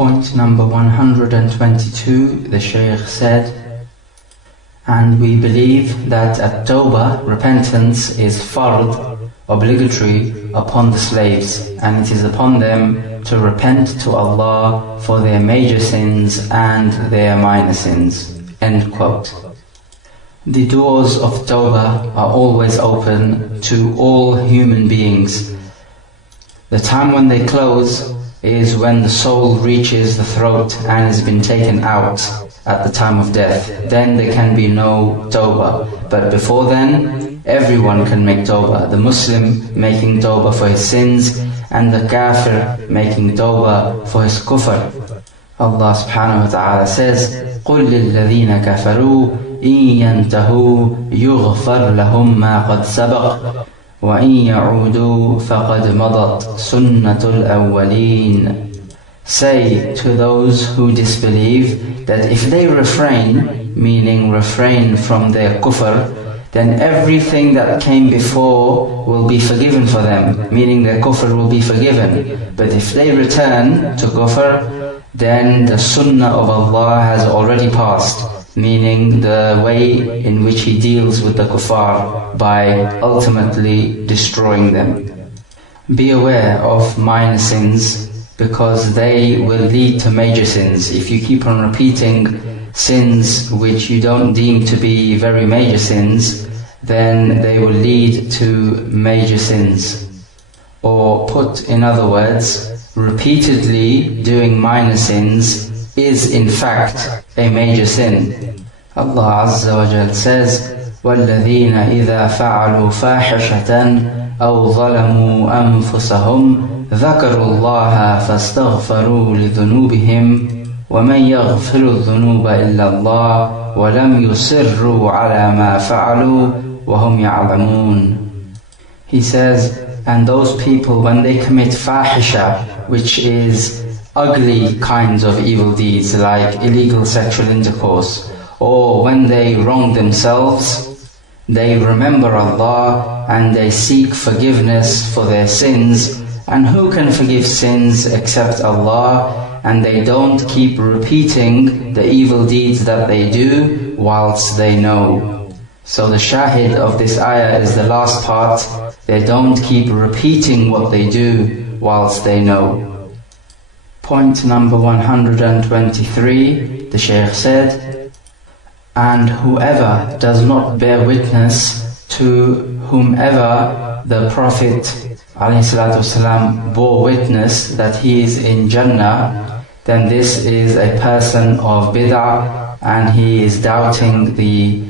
Point number 122, the Shaykh said, and we believe that at-tawbah, repentance, is fard, obligatory upon the slaves, and it is upon them to repent to Allah for their major sins and their minor sins. End quote. The doors of tawbah are always open to all human beings. The time when they close is when the soul reaches the throat and has been taken out at the time of death. Then there can be no tawbah. But before then, everyone can make tawbah. The Muslim making tawbah for his sins, and the kafir making tawbah for his kufr. Allah subhanahu wa ta'ala says, قُلْ لِلَّذِينَ كَفَرُوا إِن يَنْتَهُوا يُغْفَرْ لَهُمْ مَا قَدْ سَبَقَ وَإِن يَعُودُوا فَقَدْ مَضَتْ سُنَّةُ الْأَوَّلِينَ. Say to those who disbelieve that if they refrain, meaning refrain from their kufr, then everything that came before will be forgiven for them, meaning their kufr will be forgiven. But if they return to kufr, then the sunnah of Allah has already passed, meaning the way in which He deals with the kuffar by ultimately destroying them. Be aware of minor sins, because they will lead to major sins. If you keep on repeating sins which you don't deem to be very major sins, then they will lead to major sins. Or put in other words, repeatedly doing minor sins is in fact a major sin. Allah Azza wa Jal says, وَالَّذِينَ إِذَا فَعَلُوا فَاحِشَةً أَوْ ظَلَمُوا أَنفُسَهُمْ ذَكَرُوا اللَّهَ فَاسْتَغْفَرُوا لِذُنُوبِهِمْ وَمَنْ يَغْفِرُ الذُّنُوبَ إِلَّا اللَّهُ وَلَمْ يُصِرُّوا عَلَى مَا فَعَلُوا وَهُمْ يَعْلَمُونَ. He says, and those people when they commit fahisha, which is ugly kinds of evil deeds like illegal sexual intercourse, or when they wrong themselves, they remember Allah and they seek forgiveness for their sins. And who can forgive sins except Allah? And they don't keep repeating the evil deeds that they do whilst they know. So the shahid of this ayah is the last part. They don't keep repeating what they do whilst they know. Point number 123, the Shaykh said, and whoever does not bear witness to whomever the Prophet ﷺ bore witness that he is in Jannah, then this is a person of bid'ah, and he is doubting the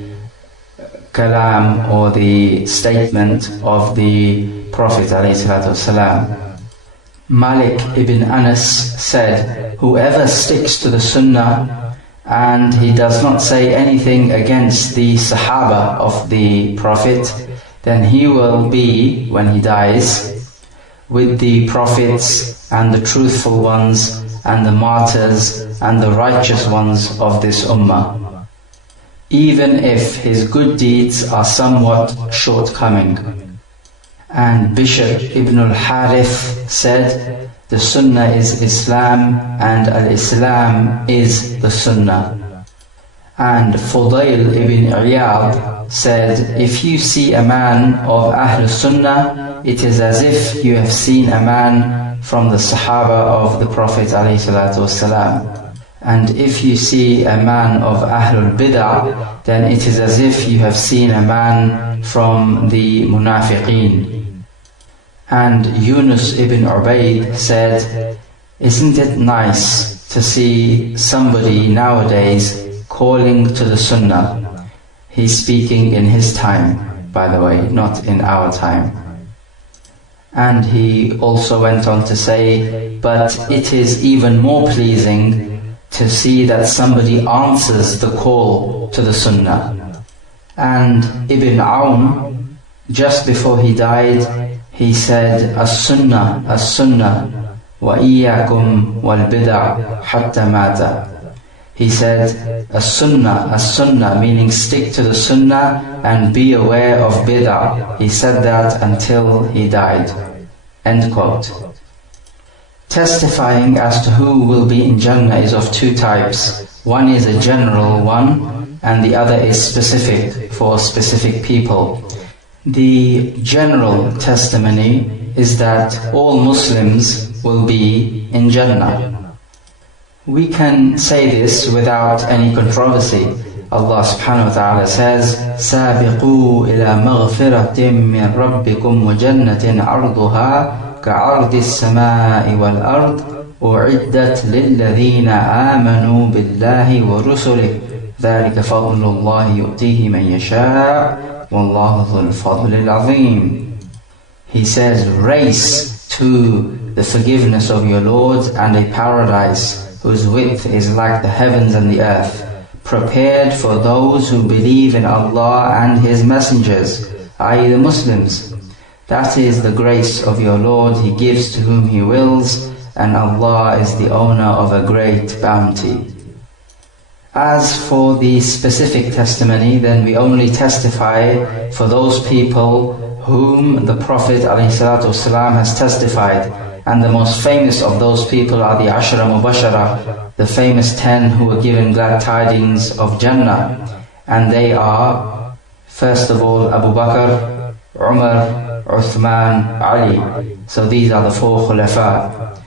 kalam or the statement of the Prophet ﷺ. Malik ibn Anas said, whoever sticks to the Sunnah and he does not say anything against the Sahaba of the Prophet, then he will be, when he dies, with the prophets and the truthful ones and the martyrs and the righteous ones of this ummah, even if his good deeds are somewhat shortcoming. And Bishr ibn al-Harith said, the Sunnah is Islam and al-Islam is the Sunnah. And Fudayl ibn Iyad said, if you see a man of Ahl Sunnah, it is as if you have seen a man from the Sahaba of the Prophet ﷺ. And if you see a man of Ahlul Bid'ah, then it is as if you have seen a man from the Munafiqeen. And Yunus ibn Ubayd said, isn't it nice to see somebody nowadays calling to the Sunnah? He's speaking in his time, by the way, not in our time. And he also went on to say, but it is even more pleasing to see that somebody answers the call to the Sunnah. And Ibn Awn, just before he died, he said, As-Sunnah, As-Sunnah, wa iyyakum wal-bid'ah hatta mata. He said, As-Sunnah, As-Sunnah, meaning stick to the Sunnah and be aware of bid'ah. He said that until he died. End quote. Testifying as to who will be in Jannah is of two types. One is a general one, and the other is specific for specific people. The general testimony is that all Muslims will be in Jannah. We can say this without any controversy. Allah subhanahu wa ta'ala says, سَابِقُوا إِلَى مَغْفِرَةٍ مِّن رَبِّكُمْ وَجَنَّةٍ عَرْضُهَا كَعَرْضِ السَّمَاءِ وَالْأَرْضِ أُعِدَّتْ لِلَّذِينَ آمَنُوا بِاللَّهِ وَرُسُلِهِ ذَلِكَ فَضْلُ اللَّهِ يُؤْتِيهِ مَن يَشَاءُ وَاللَّهُ ذُو الْفَضْلِ الْعَظِيمِ. He says, race to the forgiveness of your Lord and a paradise whose width is like the heavens and the earth, prepared for those who believe in Allah and His messengers, i.e. the Muslims. That is the grace of your Lord, He gives to whom He wills, and Allah is the owner of a great bounty. As for the specific testimony, then we only testify for those people whom the Prophet ﷺ has testified, and the most famous of those people are the Ashra Mubashara, the famous 10 who were given glad tidings of Jannah, and they are, first of all, Abu Bakr, Umar, Uthman, Ali. So these are the 4 Khulafa.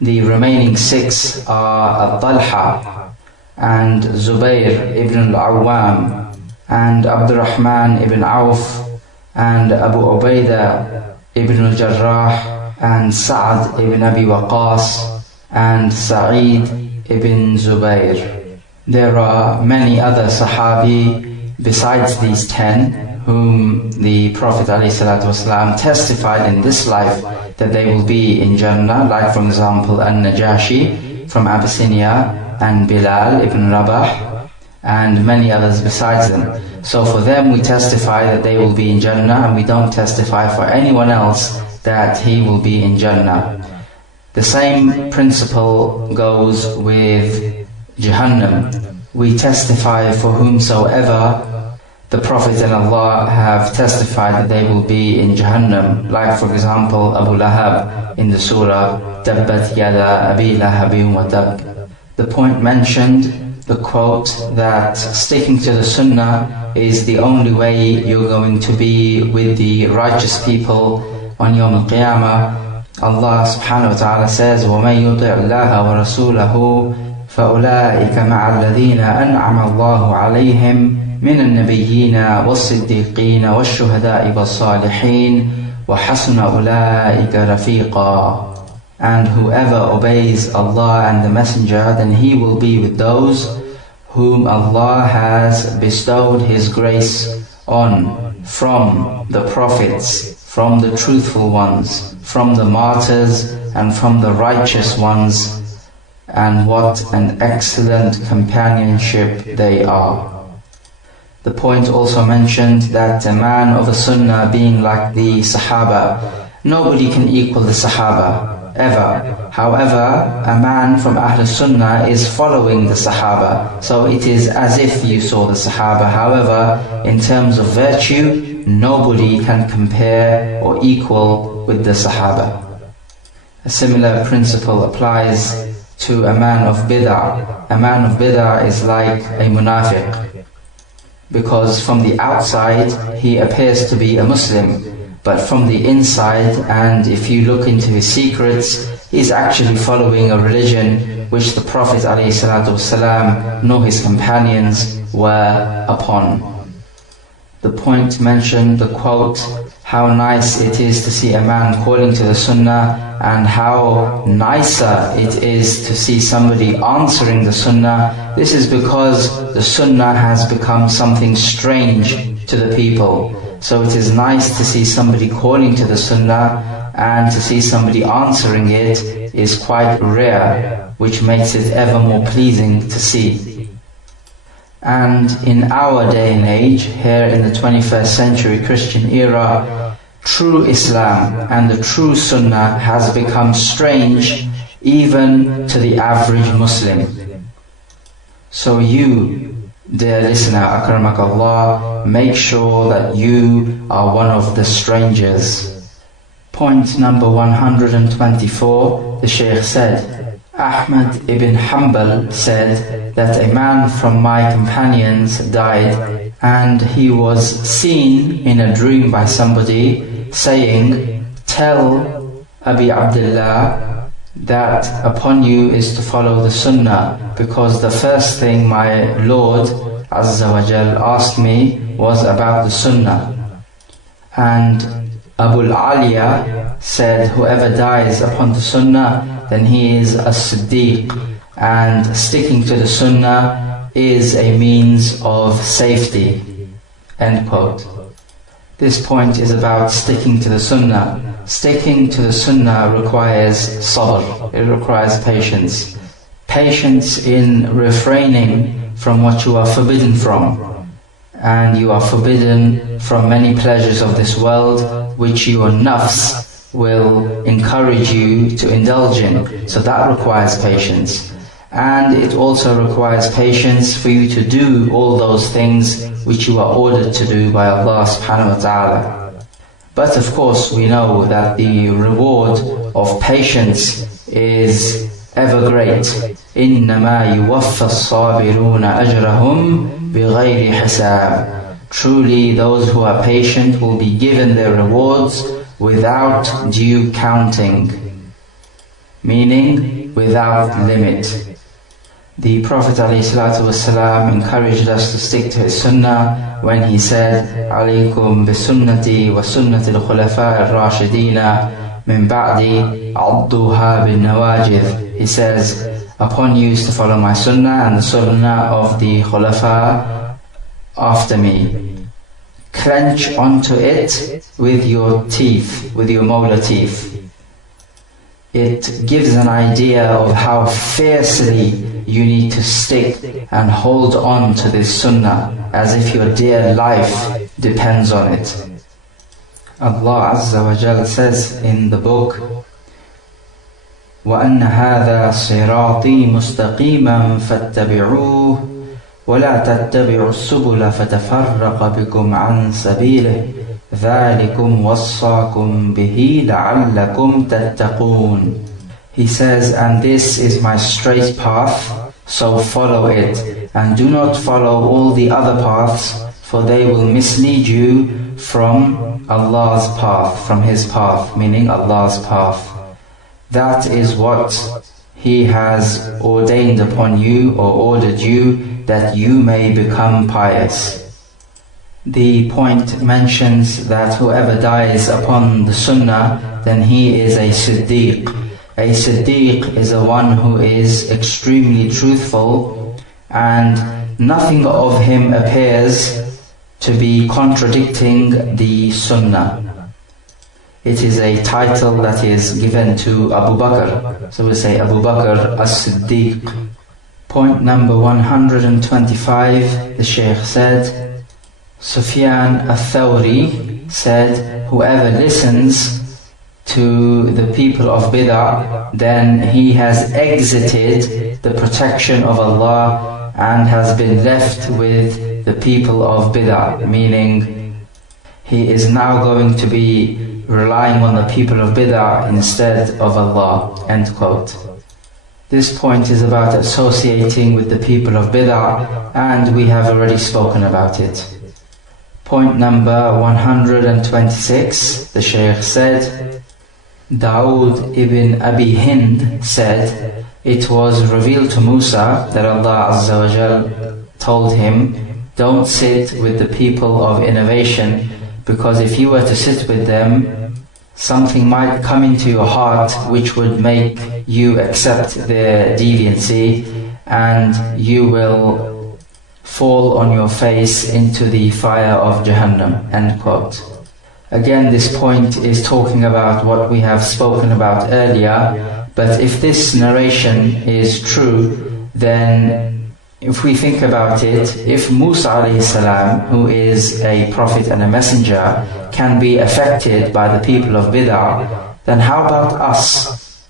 The remaining 6 are Talha and Zubayr ibn al-Awwam and Abdurrahman ibn Auf and Abu Ubaidah ibn al-Jarrah and Sa'ad ibn Abi Waqqas and Sa'id ibn Zubayr. There are many other Sahabi besides these 10 whom the Prophet ﷺ testified in this life that they will be in Jannah, like for example An-Najashi from Abyssinia and Bilal ibn Rabah and many others besides them. So for them we testify that they will be in Jannah, and we don't testify for anyone else that he will be in Jannah. The same principle goes with Jahannam. We testify for whomsoever the Prophet and Allah have testified that they will be in Jahannam, like for example Abu Lahab in the surah Tabbat Yada Abi Lahabin wa Tab. The point mentioned, the quote that sticking to the Sunnah is the only way you're going to be with the righteous people on Yawm al-Qiyamah. Allah subhanahu wa ta'ala says, وَمَن يُطِعِ اللَّهَ وَرَسُولَهُ فَأُولَٰئِكَ مَعَ الَّذِينَ أَنْعَمَ اللَّهُ عَلَيْهِمْ مِنَ النَّبِيِّينَ وَالصِّدِّيقِينَ وَالشُّهَدَاءِ وَالصَّالِحِينَ وَحَسُنَ أُولَٰئِكَ رَفِيقًا. And whoever obeys Allah and the Messenger, then he will be with those whom Allah has bestowed His grace on, from the prophets, from the truthful ones, from the martyrs, and from the righteous ones, and what an excellent companionship they are. The point also mentioned that a man of a Sunnah being like the Sahaba, nobody can equal the Sahaba, ever. However, a man from Ahl Sunnah is following the Sahaba, so it is as if you saw the Sahaba. However, in terms of virtue, nobody can compare or equal with the Sahaba. A similar principle applies to a man of bid'ah. A man of bid'ah is like a munafiq, because from the outside he appears to be a Muslim, but from the inside, and if you look into his secrets, he is actually following a religion which the Prophet ﷺ nor his companions were upon. The point mentioned, the quote, how nice it is to see a man calling to the Sunnah, and how nicer it is to see somebody answering the Sunnah. This is because the Sunnah has become something strange to the people. So it is nice to see somebody calling to the Sunnah, and to see somebody answering it is quite rare, which makes it ever more pleasing to see. And in our day and age, here in the 21st century Christian era, true Islam and the true Sunnah has become strange even to the average Muslim. So you, dear listener, akramakallah, make sure that you are one of the strangers. Point number 124, the Shaykh said, Ahmad ibn Hanbal said that a man from my companions died, and he was seen in a dream by somebody saying, "Tell Br Abdullah that upon you is to follow the Sunnah, because the first thing my Lord Azza wa Jal asked me was about the Sunnah." And Abu Aliya said, whoever dies upon the Sunnah, then he is a Siddiq, and sticking to the Sunnah is a means of safety. End quote. This point is about sticking to the Sunnah. Sticking to the Sunnah requires sabr, it requires patience. Patience in refraining from what you are forbidden from. And you are forbidden from many pleasures of this world, which your nafs will encourage you to indulge in. So that requires patience. And it also requires patience for you to do all those things which you are ordered to do by Allah subhanahu wa ta'ala. But of course we know that the reward of patience is ever great. إِنَّمَا يُوَفَّى الصَّابِرُونَ أَجْرَهُمْ بِغَيْرِ حِسَابٍ. Truly those who are patient will be given their rewards without due counting, meaning without limit. The Prophet ﷺ encouraged us to stick to his sunnah when he said, "Alaykum bisunnati wa sunnati al-khulafa ar-rashidina min ba'di adduha bin nawajid." He says, upon you is to follow my sunnah and the sunnah of the khulafa after me. Clench onto it with your teeth, with your molar teeth. It gives an idea of how fiercely you need to stick and hold on to this sunnah, as if your dear life depends on it. Allah Azza wa Jal says in the book, وَأَنَّ هَذَا صِرَاطِي مُسْتَقِيمًا فَاتَّبِعُوهُ وَلَا تَتَّبِعُوا السُّبُلَ فَتَفَرَّقَ بِكُمْ عَنْ سَبِيلِهِ ذَلِكُمْ وَصَّاكُمْ بِهِ لَعَلَّكُمْ تَتَّقُونَ. He says, and this is my straight path, so follow it, and do not follow all the other paths, for they will mislead you from Allah's path, from His path, meaning Allah's path. That is what He has ordained upon you or ordered you, that you may become pious. The point mentions that whoever dies upon the Sunnah, then he is a Siddiq. A Siddiq is a one who is extremely truthful, and nothing of him appears to be contradicting the Sunnah. It is a title that is given to Abu Bakr. So we say Abu Bakr as-Siddiq. Point number 125, the Shaykh said, Sufyan al-Thawri said, whoever listens to the people of Bid'ah, then he has exited the protection of Allah and has been left with the people of Bid'ah, meaning he is now going to be relying on the people of Bid'ah instead of Allah. End quote. This point is about associating with the people of Bid'ah, and we have already spoken about it. Point number 126, the Shaykh said, Dawood ibn Abi Hind said, it was revealed to Musa that Allah Azza wa Jal told him, don't sit with the people of innovation, because if you were to sit with them, something might come into your heart which would make you accept their deviancy, and you will fall on your face into the fire of Jahannam. End quote. Again, this point is talking about what we have spoken about earlier, but if this narration is true, then if we think about it, if Musa alayhi salam, who is a prophet and a messenger, can be affected by the people of Bid'ah, then how about us?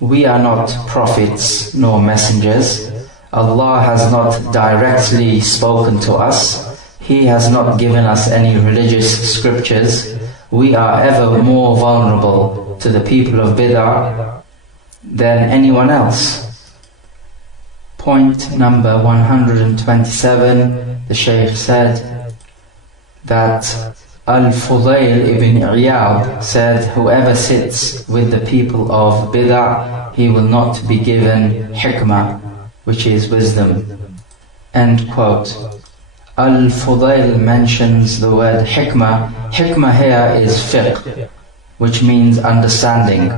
We are not prophets nor messengers. Allah has not directly spoken to us. He has not given us any religious scriptures. we are ever more vulnerable to the people of bid'ah than anyone else. Point number 127, the Shaykh said that al-Fudayl ibn Iyad said, whoever sits with the people of bid'ah, he will not be given hikmah, which is wisdom. End quote. Al-Fudayl mentions the word hikmah. Hikmah here is fiqh, which means understanding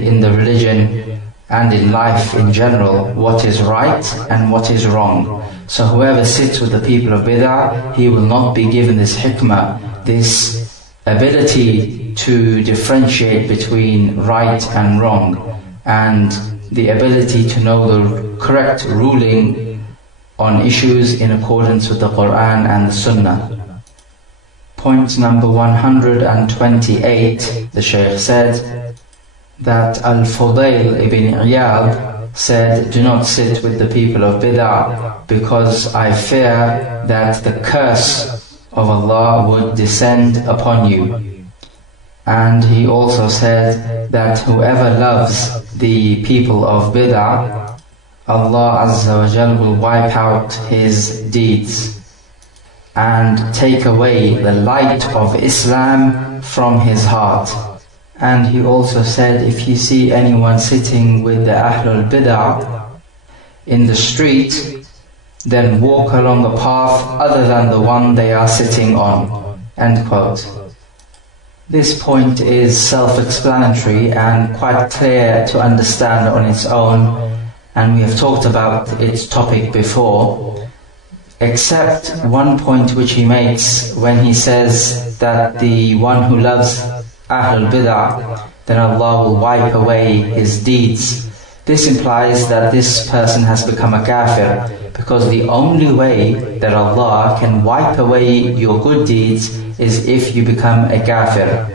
in the religion and in life in general, what is right and what is wrong. So whoever sits with the people of bid'ah, he will not be given this hikmah, this ability to differentiate between right and wrong, and the ability to know the correct ruling on issues in accordance with the Qur''aan and the Sunnah. Point number 128, the Shaykh said that al-Fudayl ibn Iyad said, do not sit with the people of bid'ah, because I fear that the curse of Allah would descend upon you. And he also said that whoever loves the people of bid'ah, Allah Azza wa Jal will wipe out his deeds and take away the light of Islam from his heart. And he also said, if you see anyone sitting with the Ahlul Bid'ah in the street, then walk along a path other than the one they are sitting on. End quote. This point is self-explanatory and quite clear to understand on its own, and we have talked about its topic before, except one point which he makes when he says that the one who loves Ahlul Bid'ah, then Allah will wipe away his deeds. This implies that this person has become a kafir, because the only way that Allah can wipe away your good deeds is if you become a kafir.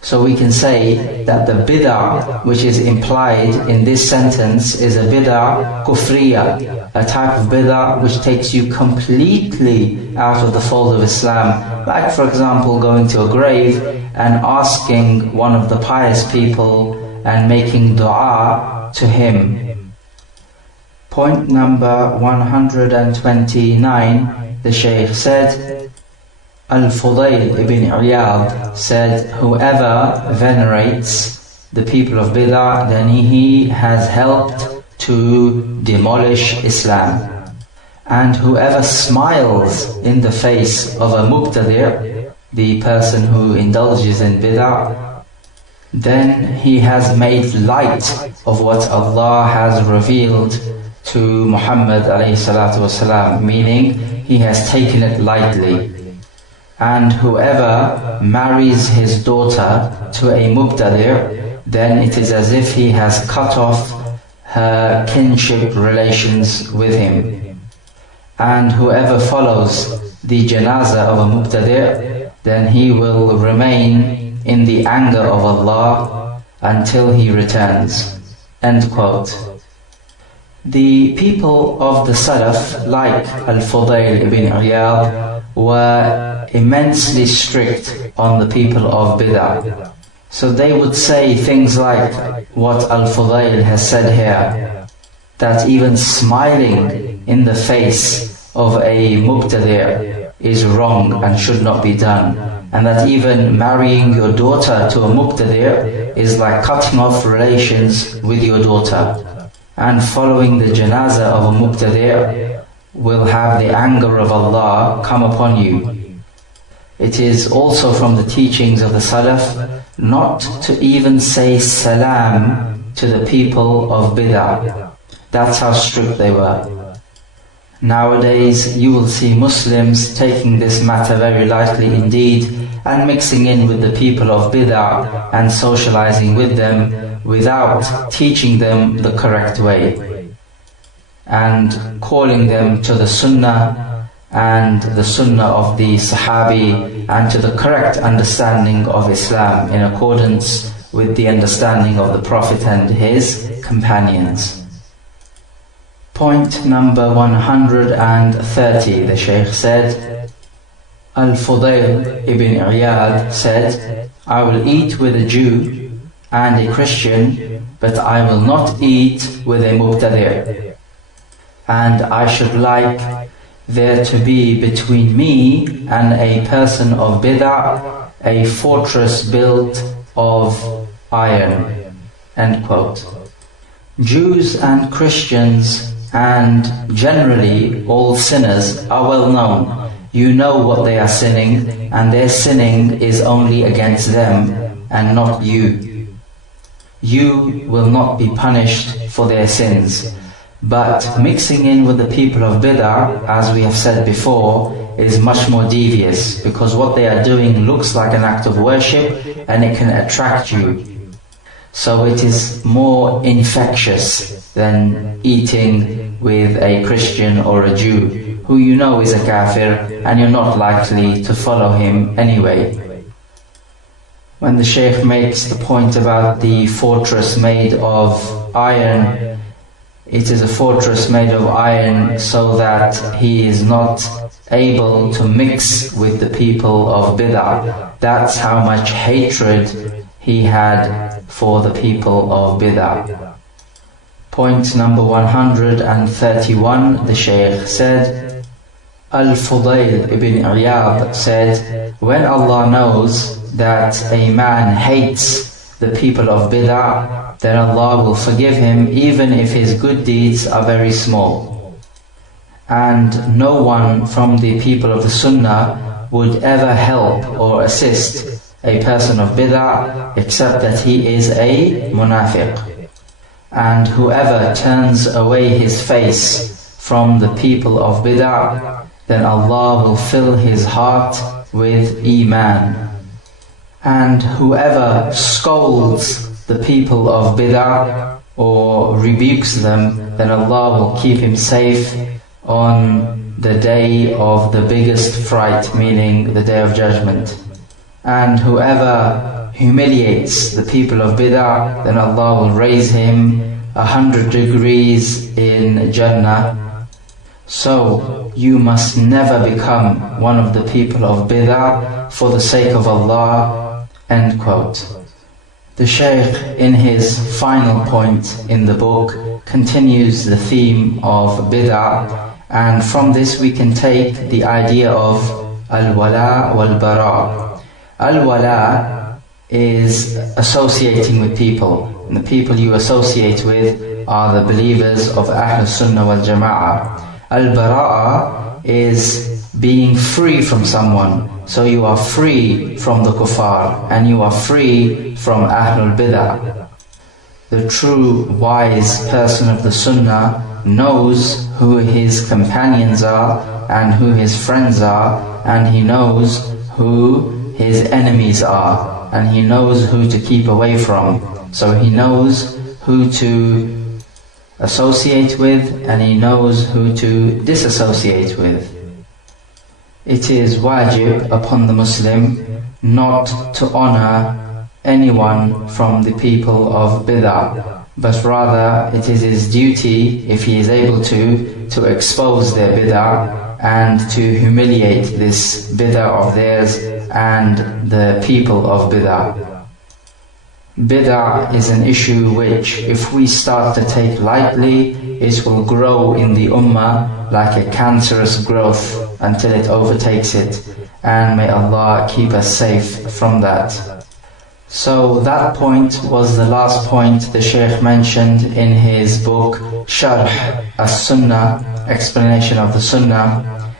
So we can say that the bid'ah which is implied in this sentence is a bid'ah kufriya, a type of bid'ah which takes you completely out of the fold of Islam. Like, for example, going to a grave and asking one of the pious people and making dua to him. Point number 129, the Shaykh said, Al-Fudayl ibn Iyad said, whoever venerates the people of bid'ah, then he has helped to demolish Islam. And whoever smiles in the face of a mubtadi', the person who indulges in bid'ah, then he has made light of what Allah has revealed to Muhammad ﷺ, meaning he has taken it lightly. And whoever marries his daughter to a mubtadi', then it is as if he has cut off her kinship relations with him. And whoever follows the janazah of a mubtadi', then he will remain in the anger of Allah until he returns. End quote. The people of the Salaf, like al-Fudayl ibn Iyad, were immensely strict on the people of bid'ah. So they would say things like what al-Fudayl has said here, that even smiling in the face of a mubtadi' is wrong and should not be done, and that even marrying your daughter to a mubtadi' is like cutting off relations with your daughter, and following the janazah of a mubtadi' will have the anger of Allah come upon you. It is also from the teachings of the Salaf not to even say salam to the people of bid'ah. That's how strict they were. Nowadays you will see Muslims taking this matter very lightly indeed, and mixing in with the people of bid'ah and socializing with them without teaching them the correct way, and calling them to the Sunnah and the Sunnah of the Sahabi, and to the correct understanding of Islam in accordance with the understanding of the Prophet and his companions. Point number 130, the Shaykh said, Al-Fudayl ibn Iyad said, I will eat with a Jew and a Christian, but I will not eat with a Mubtadi'. And I should like there to be between me and a person of bid'ah a fortress built of iron. End quote. Jews and Christians and generally all sinners are well known. You know what they are sinning, and their sinning is only against them and not you. You will not be punished for their sins. But mixing in with the people of bid'ah, as we have said before, is much more devious, because what they are doing looks like an act of worship and it can attract you. So it is more infectious than eating with a Christian or a Jew, who you know is a kafir and you're not likely to follow him anyway. When the Shaykh makes the point about the fortress made of iron, it is a fortress made of iron so that he is not able to mix with the people of bid'ah. That's how much hatred he had for the people of bid'ah. Point number 131, the Shaykh said, Al-Fudayl ibn Iyad said, when Allah knows that a man hates the people of bid'ah, then Allah will forgive him even if his good deeds are very small. And no one from the people of the Sunnah would ever help or assist a person of bid'ah except that he is a munafiq. And whoever turns away his face from the people of bid'ah, then Allah will fill his heart with iman. And whoever scolds the people of bid'ah or rebukes them, then Allah will keep him safe on the day of the biggest fright, meaning the day of judgment. And whoever humiliates the people of bid'ah, then Allah will raise him 100 degrees in Jannah. So you must never become one of the people of bid'ah for the sake of Allah. End quote. The Shaykh, in his final point in the book, continues the theme of bid'ah, and from this we can take the idea of al-wala wal-bara. Al-wala is associating with people, and the people you associate with are the believers of Ahl-us-Sunnah wal-Jama'ah. Al-bara'a is being free from someone. So you are free from the kuffar and you are free from Ahlul Bid'ah. The true wise person of the Sunnah knows who his companions are and who his friends are, and he knows who his enemies are, and he knows who to keep away from. So he knows who to associate with and he knows who to disassociate with. It is wajib upon the Muslim not to honor anyone from the people of bid'ah, but rather it is his duty, if he is able to expose their bid'ah and to humiliate this bid'ah of theirs and the people of bid'ah. Bid'ah is an issue which, if we start to take lightly, it will grow in the ummah like a cancerous growth until it overtakes it, and may Allah keep us safe from that. So that point was the last point the Shaykh mentioned in his book Sharh-us-Sunnah, explanation of the Sunnah.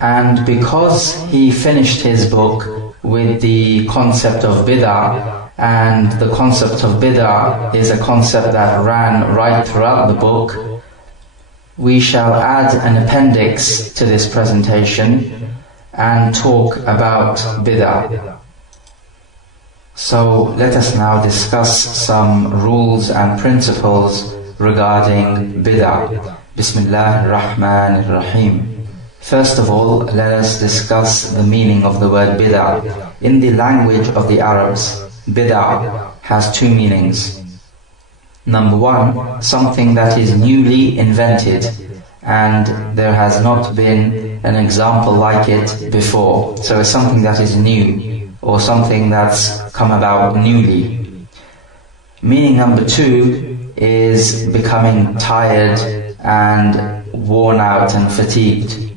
And because he finished his book with the concept of bid'ah, and the concept of bid'ah is a concept that ran right throughout the book, we shall add an appendix to this presentation and talk about bid'ah. So let us now discuss some rules and principles regarding bid'ah. Bismillah ar-Rahman ar-Rahim. First of all, let us discuss the meaning of the word bid'ah. In the language of the Arabs, bid'ah has two meanings. Number one, something that is newly invented and there has not been an example like it before. So it's something that is new, or something that's come about newly. Meaning number 2 is becoming tired and worn out and fatigued.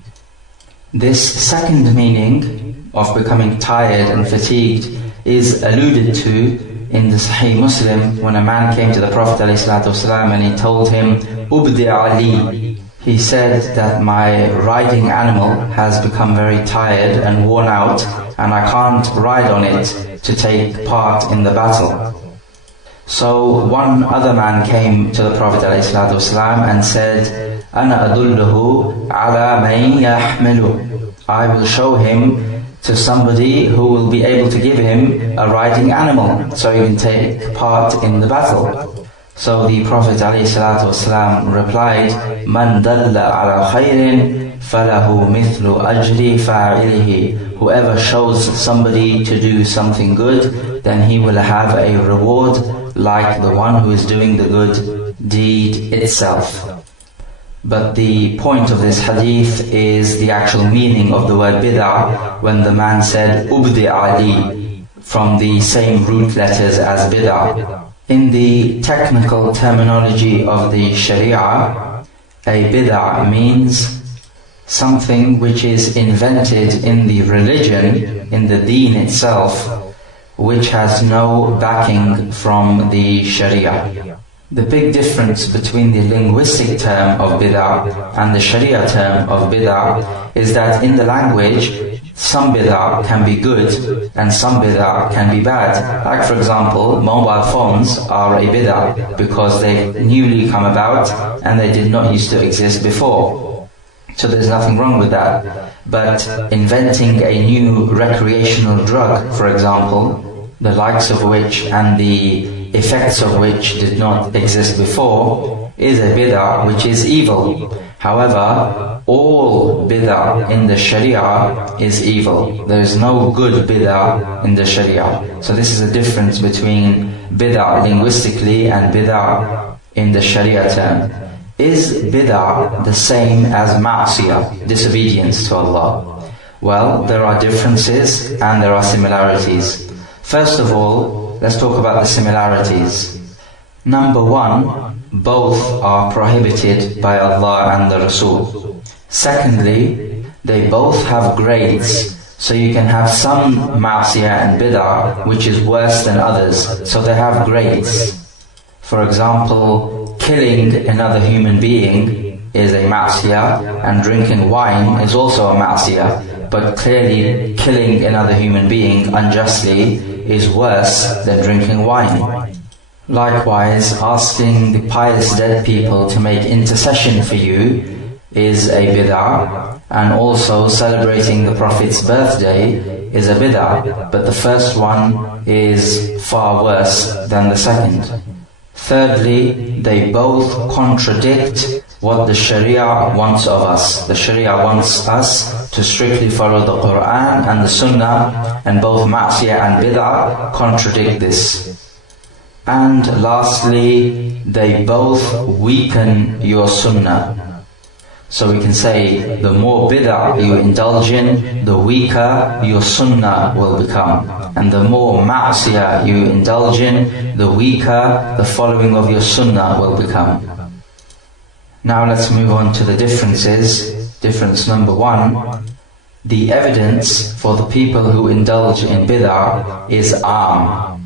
This second meaning of becoming tired and fatigued is alluded to in the Sahih Muslim when a man came to the Prophet ﷺ and he told him, Br Alee. He said that my riding animal has become very tired and worn out, and I can't ride on it to take part in the battle. So one other man came to the Prophet ﷺ and said, Ana adulluhu ala man yahmilu. I will show him to somebody who will be able to give him a riding animal so he can take part in the battle. So the Prophet ﷺ replied, Man dalla ala khayrin falahu mithlu ajri fa'ilihi. Whoever shows somebody to do something good, then he will have a reward like the one who is doing the good deed itself. But the point of this hadith is the actual meaning of the word bid'ah when the man said Ubdi Ali, from the same root letters as bid'ah. In the technical terminology of the Sharia, a bid'ah means something which is invented in the religion, in the deen itself, which has no backing from the Sharia. The big difference between the linguistic term of bid'ah and the Sharia term of bid'ah is that in the language, some bid'ah can be good and some bid'ah can be bad. Like for example, mobile phones are a bid'ah because they newly come about and they did not used to exist before. So there's nothing wrong with that. But inventing a new recreational drug, for example, the likes of which and the effects of which did not exist before, is a bid'ah which is evil. However, all bid'ah in the Sharia is evil. There is no good bid'ah in the Sharia. So this is a difference between bid'ah linguistically and bid'ah in the Sharia term. Is bid'ah the same as ma'siyah, disobedience to Allah? Well, there are differences and there are similarities. First of all, let's talk about the similarities. Number 1, both are prohibited by Allah and the Rasul. Secondly, they both have grades. So you can have some ma'siyah and bid'ah which is worse than others. So they have grades. For example, killing another human being is a ma'siyah, and drinking wine is also a ma'siyah. But clearly, killing another human being unjustly is worse than drinking wine. Likewise, asking the pious dead people to make intercession for you is a bid'ah, and also celebrating the Prophet's birthday is a bid'ah, but the first one is far worse than the second. Thirdly, they both contradict what the Sharia wants of us. The Sharia wants us to strictly follow the Qur''aan and the Sunnah, and both ma'siyah and bid'ah contradict this. And lastly, they both weaken your Sunnah. So we can say, the more bid'ah you indulge in, the weaker your Sunnah will become. And the more ma'siyah you indulge in, the weaker the following of your Sunnah will become. Now let's move on to the differences. Difference number 1. The evidence for the people who indulge in bid'ah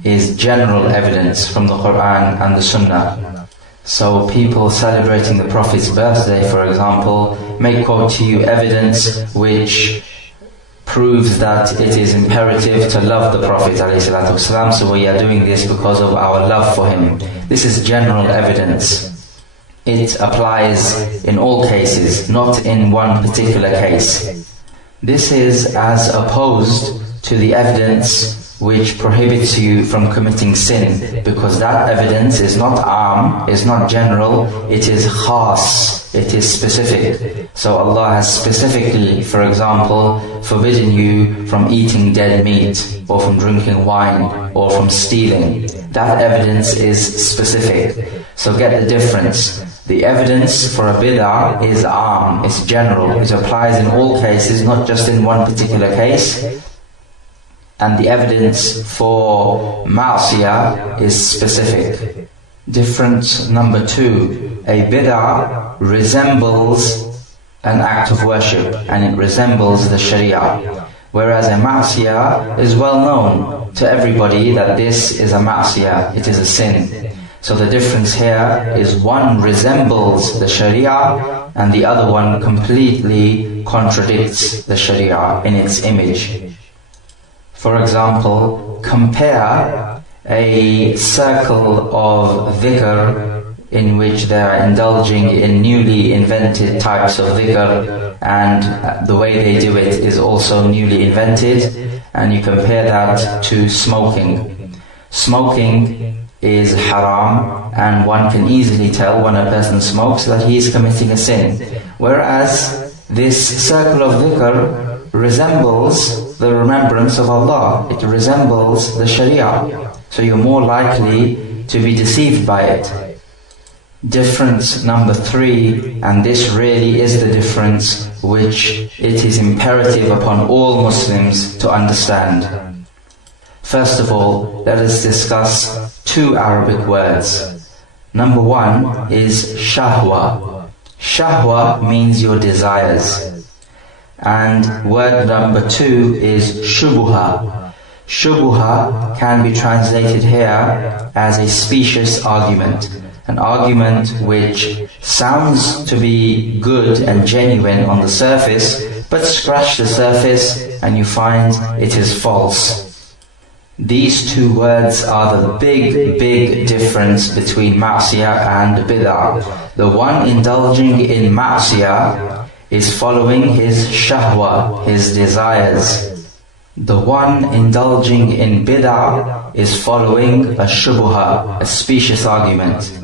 is general evidence from the Qur'an and the Sunnah. So people celebrating the Prophet's birthday, for example, may quote to you evidence which proves that it is imperative to love the Prophet ﷺ, so we are doing this because of our love for him. This is general evidence. It applies in all cases, not in one particular case. This is as opposed to the evidence which prohibits you from committing sin, because that evidence is not is not general, it is khas, it is specific. So Allah has specifically, for example, forbidden you from eating dead meat, or from drinking wine, or from stealing. That evidence is specific. So get the difference. The evidence for a bid'ah is it's general. It applies in all cases, not just in one particular case. And the evidence for ma'siyah is specific. Difference number 2. A bid'ah resembles an act of worship, and it resembles the sharia. Whereas a ma'siyah is well known to everybody that this is a ma'siyah, it is a sin. So the difference here is one resembles the sharia and the other one completely contradicts the sharia in its image. For example, compare a circle of dhikr in which they are indulging in newly invented types of dhikr, and the way they do it is also newly invented, and you compare that to smoking. Smoking is haram, and one can easily tell when a person smokes that he is committing a sin. Whereas this circle of dhikr resembles the remembrance of Allah. It resembles the sharia. So you're more likely to be deceived by it. Difference number 3, and this really is the difference which it is imperative upon all Muslims to understand. First of all, let us discuss 2 Arabic words. Number 1 is shahwa. Shahwa means your desires. And word number 2 is shubuha. Shubuha can be translated here as a specious argument. An argument which sounds to be good and genuine on the surface, but scratch the surface and you find it is false. These 2 words are the big difference between ma'siyah and bid'ah. The one indulging in ma'siyah is following his shahwa, his desires. The one indulging in bid'ah is following a shubuha, a specious argument.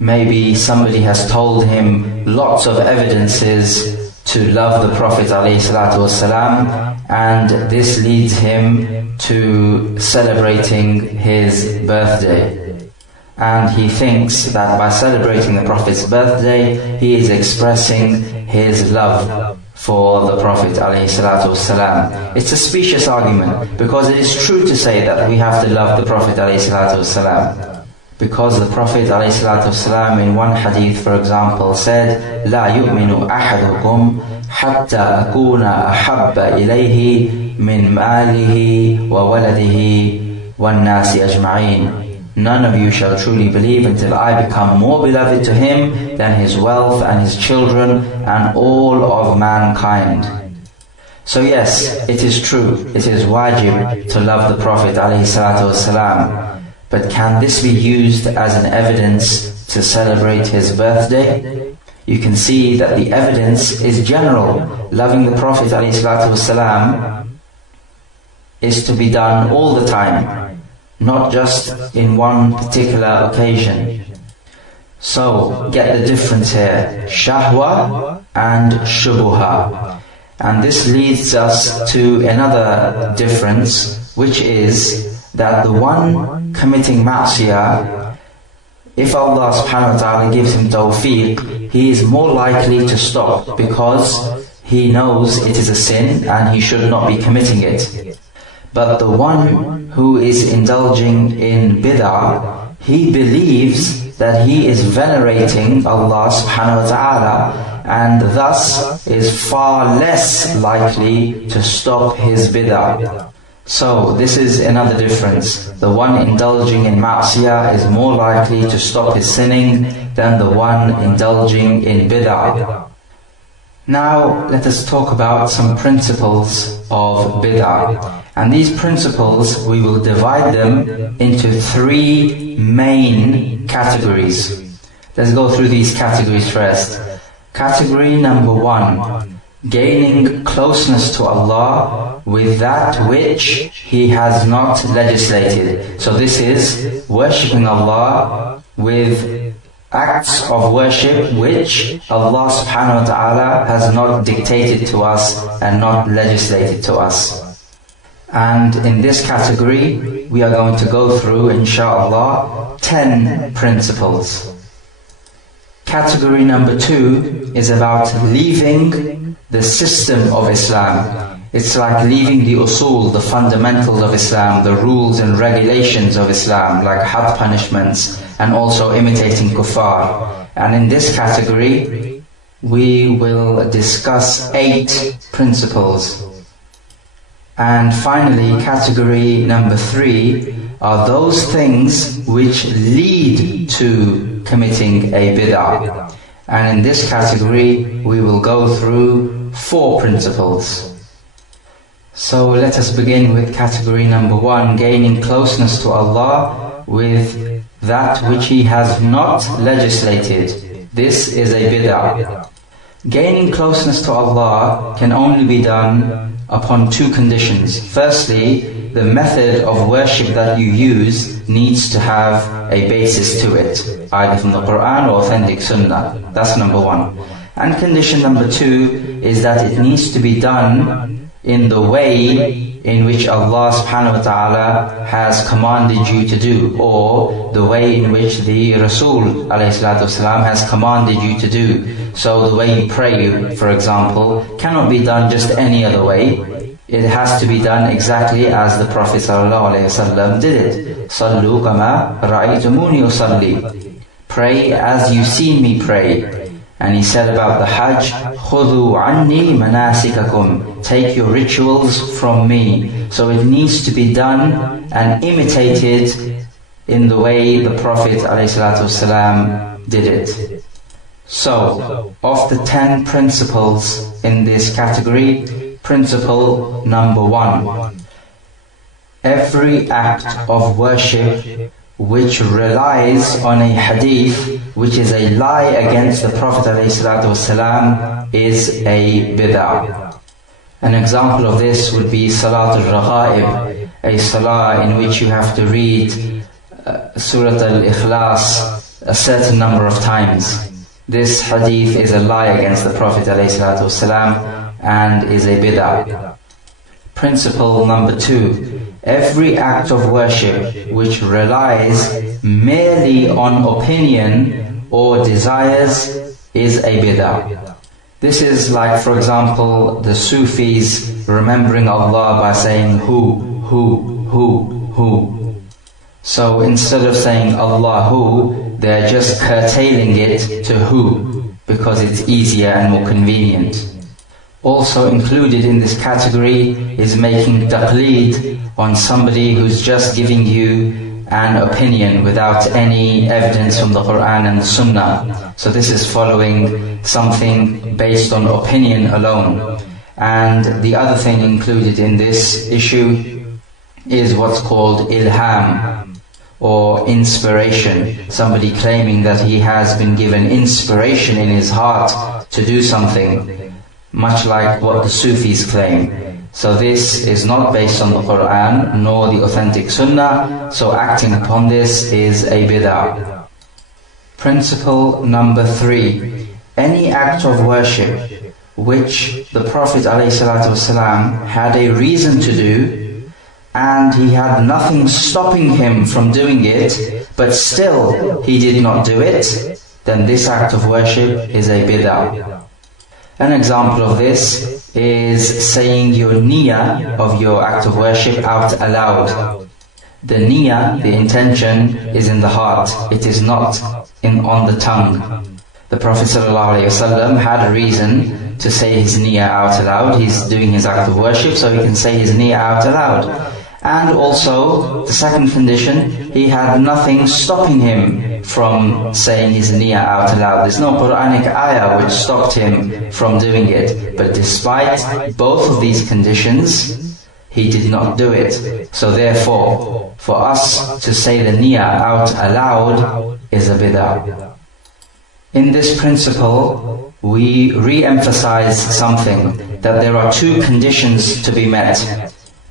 Maybe somebody has told him lots of evidences to love the Prophet ﷺ, and this leads him to celebrating his birthday. And he thinks that by celebrating the Prophet's birthday, he is expressing his love for the Prophet ﷺ. It's a specious argument, because it is true to say that we have to love the Prophet ﷺ. Because the Prophet ﷺ in one hadith, for example, said, لا يؤمن أحدكم حتى أكون أحب إليه من ماله وولده والناس أجمعين. None of you shall truly believe until I become more beloved to him than his wealth and his children and all of mankind. So yes, it is true, it is wajib to love the Prophet ﷺ. But can this be used as an evidence to celebrate his birthday? You can see that the evidence is general. Loving the Prophet ﷺ is to be done all the time, not just in one particular occasion. So get the difference here, shahwa and shubuha. And this leads us to another difference, which is that the one committing ma'siyah, if Allah subhanahu wa ta'ala gives him tawfiq, he is more likely to stop, because he knows it is a sin and he should not be committing it. But the one who is indulging in bid'ah, he believes that he is venerating Allah subhanahu wa ta'ala, and thus is far less likely to stop his bid'ah. So this is another difference. The one indulging in ma'siyah is more likely to stop his sinning than the one indulging in bid'ah. Now let us talk about some principles of bid'ah. And these principles, we will divide them into 3 main categories. Let's go through these categories first. Category number 1. Gaining closeness to Allah with that which He has not legislated. So this is worshipping Allah with acts of worship which Allah subhanahu wa ta'ala has not dictated to us and not legislated to us. And in this category, we are going to go through, inshallah, 10 principles. Category number 2 is about leaving the system of Islam. It's like leaving the usul, the fundamentals of Islam, the rules and regulations of Islam, like had punishments, and also imitating kuffar. And in this category, we will discuss 8 principles. And finally, category number 3 are those things which lead to committing a bid'ah. And in this category, we will go through 4 principles. So let us begin with category number 1, gaining closeness to Allah with that which He has not legislated. This is a bid'ah. Gaining closeness to Allah can only be done upon 2 conditions. Firstly, the method of worship that you use needs to have a basis to it, either from the Qur''an or authentic Sunnah. That's number 1. And condition number 2 is that it needs to be done in the way in which Allah subhanahu wa ta'ala has commanded you to do, or the way in which the Rasul ﷺ has commanded you to do. So the way you pray, for example, cannot be done just any other way. It has to be done exactly as the Prophet ﷺ did it. Sallu kama ra'aytumuni usalli. Pray as you see me pray. And he said about the Hajj, خُذُوا عَنِّي مَنَاسِكَكُمْ. Take your rituals from me. So it needs to be done and imitated in the way the Prophet ﷺ did it. So, of the 10 principles in this category, principle number 1. Every act of worship which relies on a hadith which is a lie against the Prophet ﷺ is a bid'ah. An example of this would be Salat al-Raghaib, a salah in which you have to read Surah al-Ikhlas a certain number of times. This hadith is a lie against the Prophet ﷺ and is a bid'ah. Principle number 2. Every act of worship which relies merely on opinion or desires is a bid'ah. This is like, for example, the Sufis remembering Allah by saying who. So instead of saying Allahu, they're just curtailing it to who, because it's easier and more convenient. Also included in this category is making taqleed on somebody who's just giving you an opinion without any evidence from the Qur'an and the Sunnah. So this is following something based on opinion alone. And the other thing included in this issue is what's called ilham, or inspiration. Somebody claiming that he has been given inspiration in his heart to do something, much like what the Sufis claim. So this is not based on the Qur'an nor the authentic Sunnah, so acting upon this is a bid'ah. Principle number 3. Any act of worship which the Prophet ﷺ had a reason to do, and he had nothing stopping him from doing it, but still he did not do it, then this act of worship is a bid'ah. An example of this is saying your niyyah of your act of worship out aloud. The niyyah, the intention, is in the heart. It is not on the tongue. The Prophet ﷺ had a reason to say his niyyah out aloud. He's doing his act of worship, so he can say his niyyah out aloud. And also, the second condition, he had nothing stopping him from saying his niyyah out aloud. There's no Quranic ayah which stopped him from doing it. But despite both of these conditions, he did not do it. So therefore, for us to say the niyyah out aloud is a bid'ah. In this principle, we re-emphasize something, that there are 2 conditions to be met.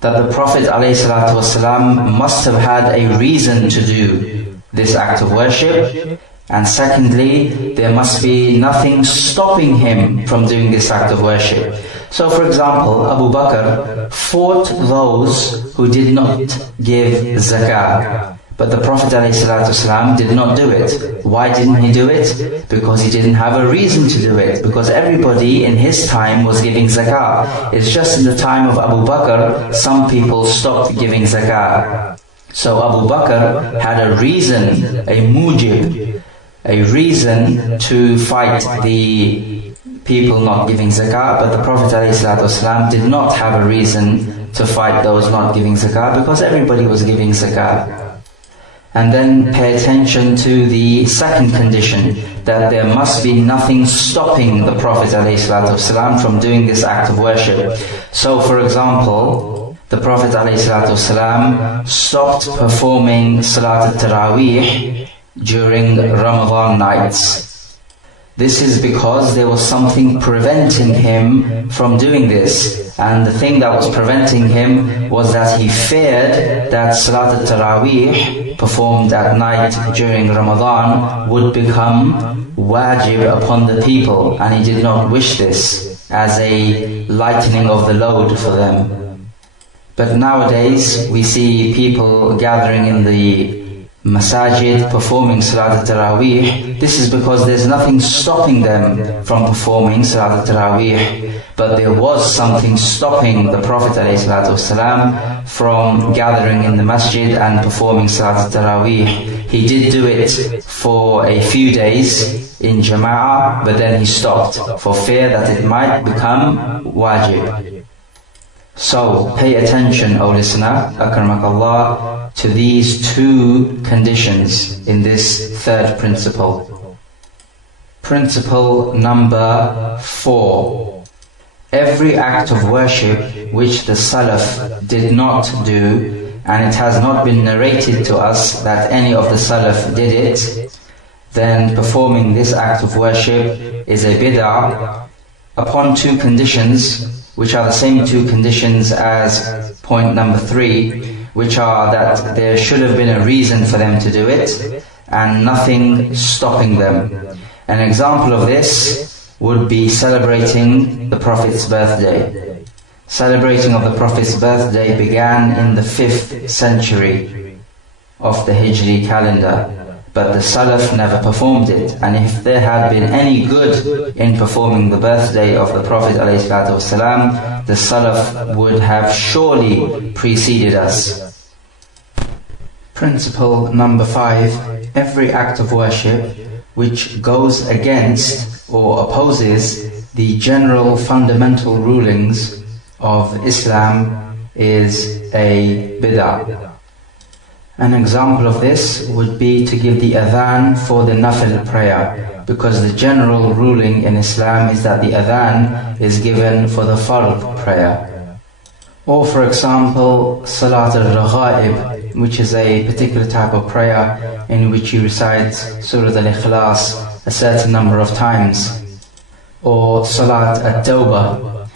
That the Prophet ﷺ must have had a reason to do this act of worship, and secondly, there must be nothing stopping him from doing this act of worship. So for example, Abu Bakr fought those who did not give zakah, But the Prophet ﷺ did not do it. Why didn't he do it? Because he didn't have a reason to do it. Because everybody in his time was giving zakah. It's just in the time of Abu Bakr, some people stopped giving zakah. So Abu Bakr had a reason, a mujib, a reason to fight the people not giving zakah, but the Prophet ﷺ did not have a reason to fight those not giving zakah because everybody was giving zakah. And then pay attention to the second condition, that there must be nothing stopping the Prophet ﷺ from doing this act of worship. So for example, the Prophet ﷺ stopped performing Salat al-Taraweeh during Ramadan nights. This is because there was something preventing him from doing this. And the thing that was preventing him was that he feared that Salat al-Taraweeh performed at night during Ramadan would become wajib upon the people, and he did not wish this as a lightening of the load for them. But nowadays we see people gathering in the masajid performing Salat al-Taraweeh. This is because there's nothing stopping them from performing Salat al-Taraweeh, but there was something stopping the Prophet ﷺ from gathering in the masjid and performing Salat al-Taraweeh. He did do it for a few days in Jama'ah, but then he stopped for fear that it might become wajib. So pay attention, O listener, akramakallah, to these two conditions in this third principle. Principle number 4. Every act of worship which the Salaf did not do, and it has not been narrated to us that any of the Salaf did it, then performing this act of worship is a bid'ah upon two conditions, which are the same two conditions as point number 3, which are that there should have been a reason for them to do it and nothing stopping them. An example of this would be celebrating the Prophet's birthday. Celebrating of the Prophet's birthday began in the 5th century of the Hijri calendar, but the Salaf never performed it. And if there had been any good in performing the birthday of the Prophet ﷺ, the Salaf would have surely preceded us. Principle number 5. Every act of worship which goes against or opposes the general fundamental rulings of Islam is a bid'ah. An example of this would be to give the adhan for the nafil prayer, because the general ruling in Islam is that the adhan is given for the fard prayer. Or for example, Salat al-Raghaib, which is a particular type of prayer in which you recite Surah al-Ikhlas a certain number of times. Or Salat al-Tawbah,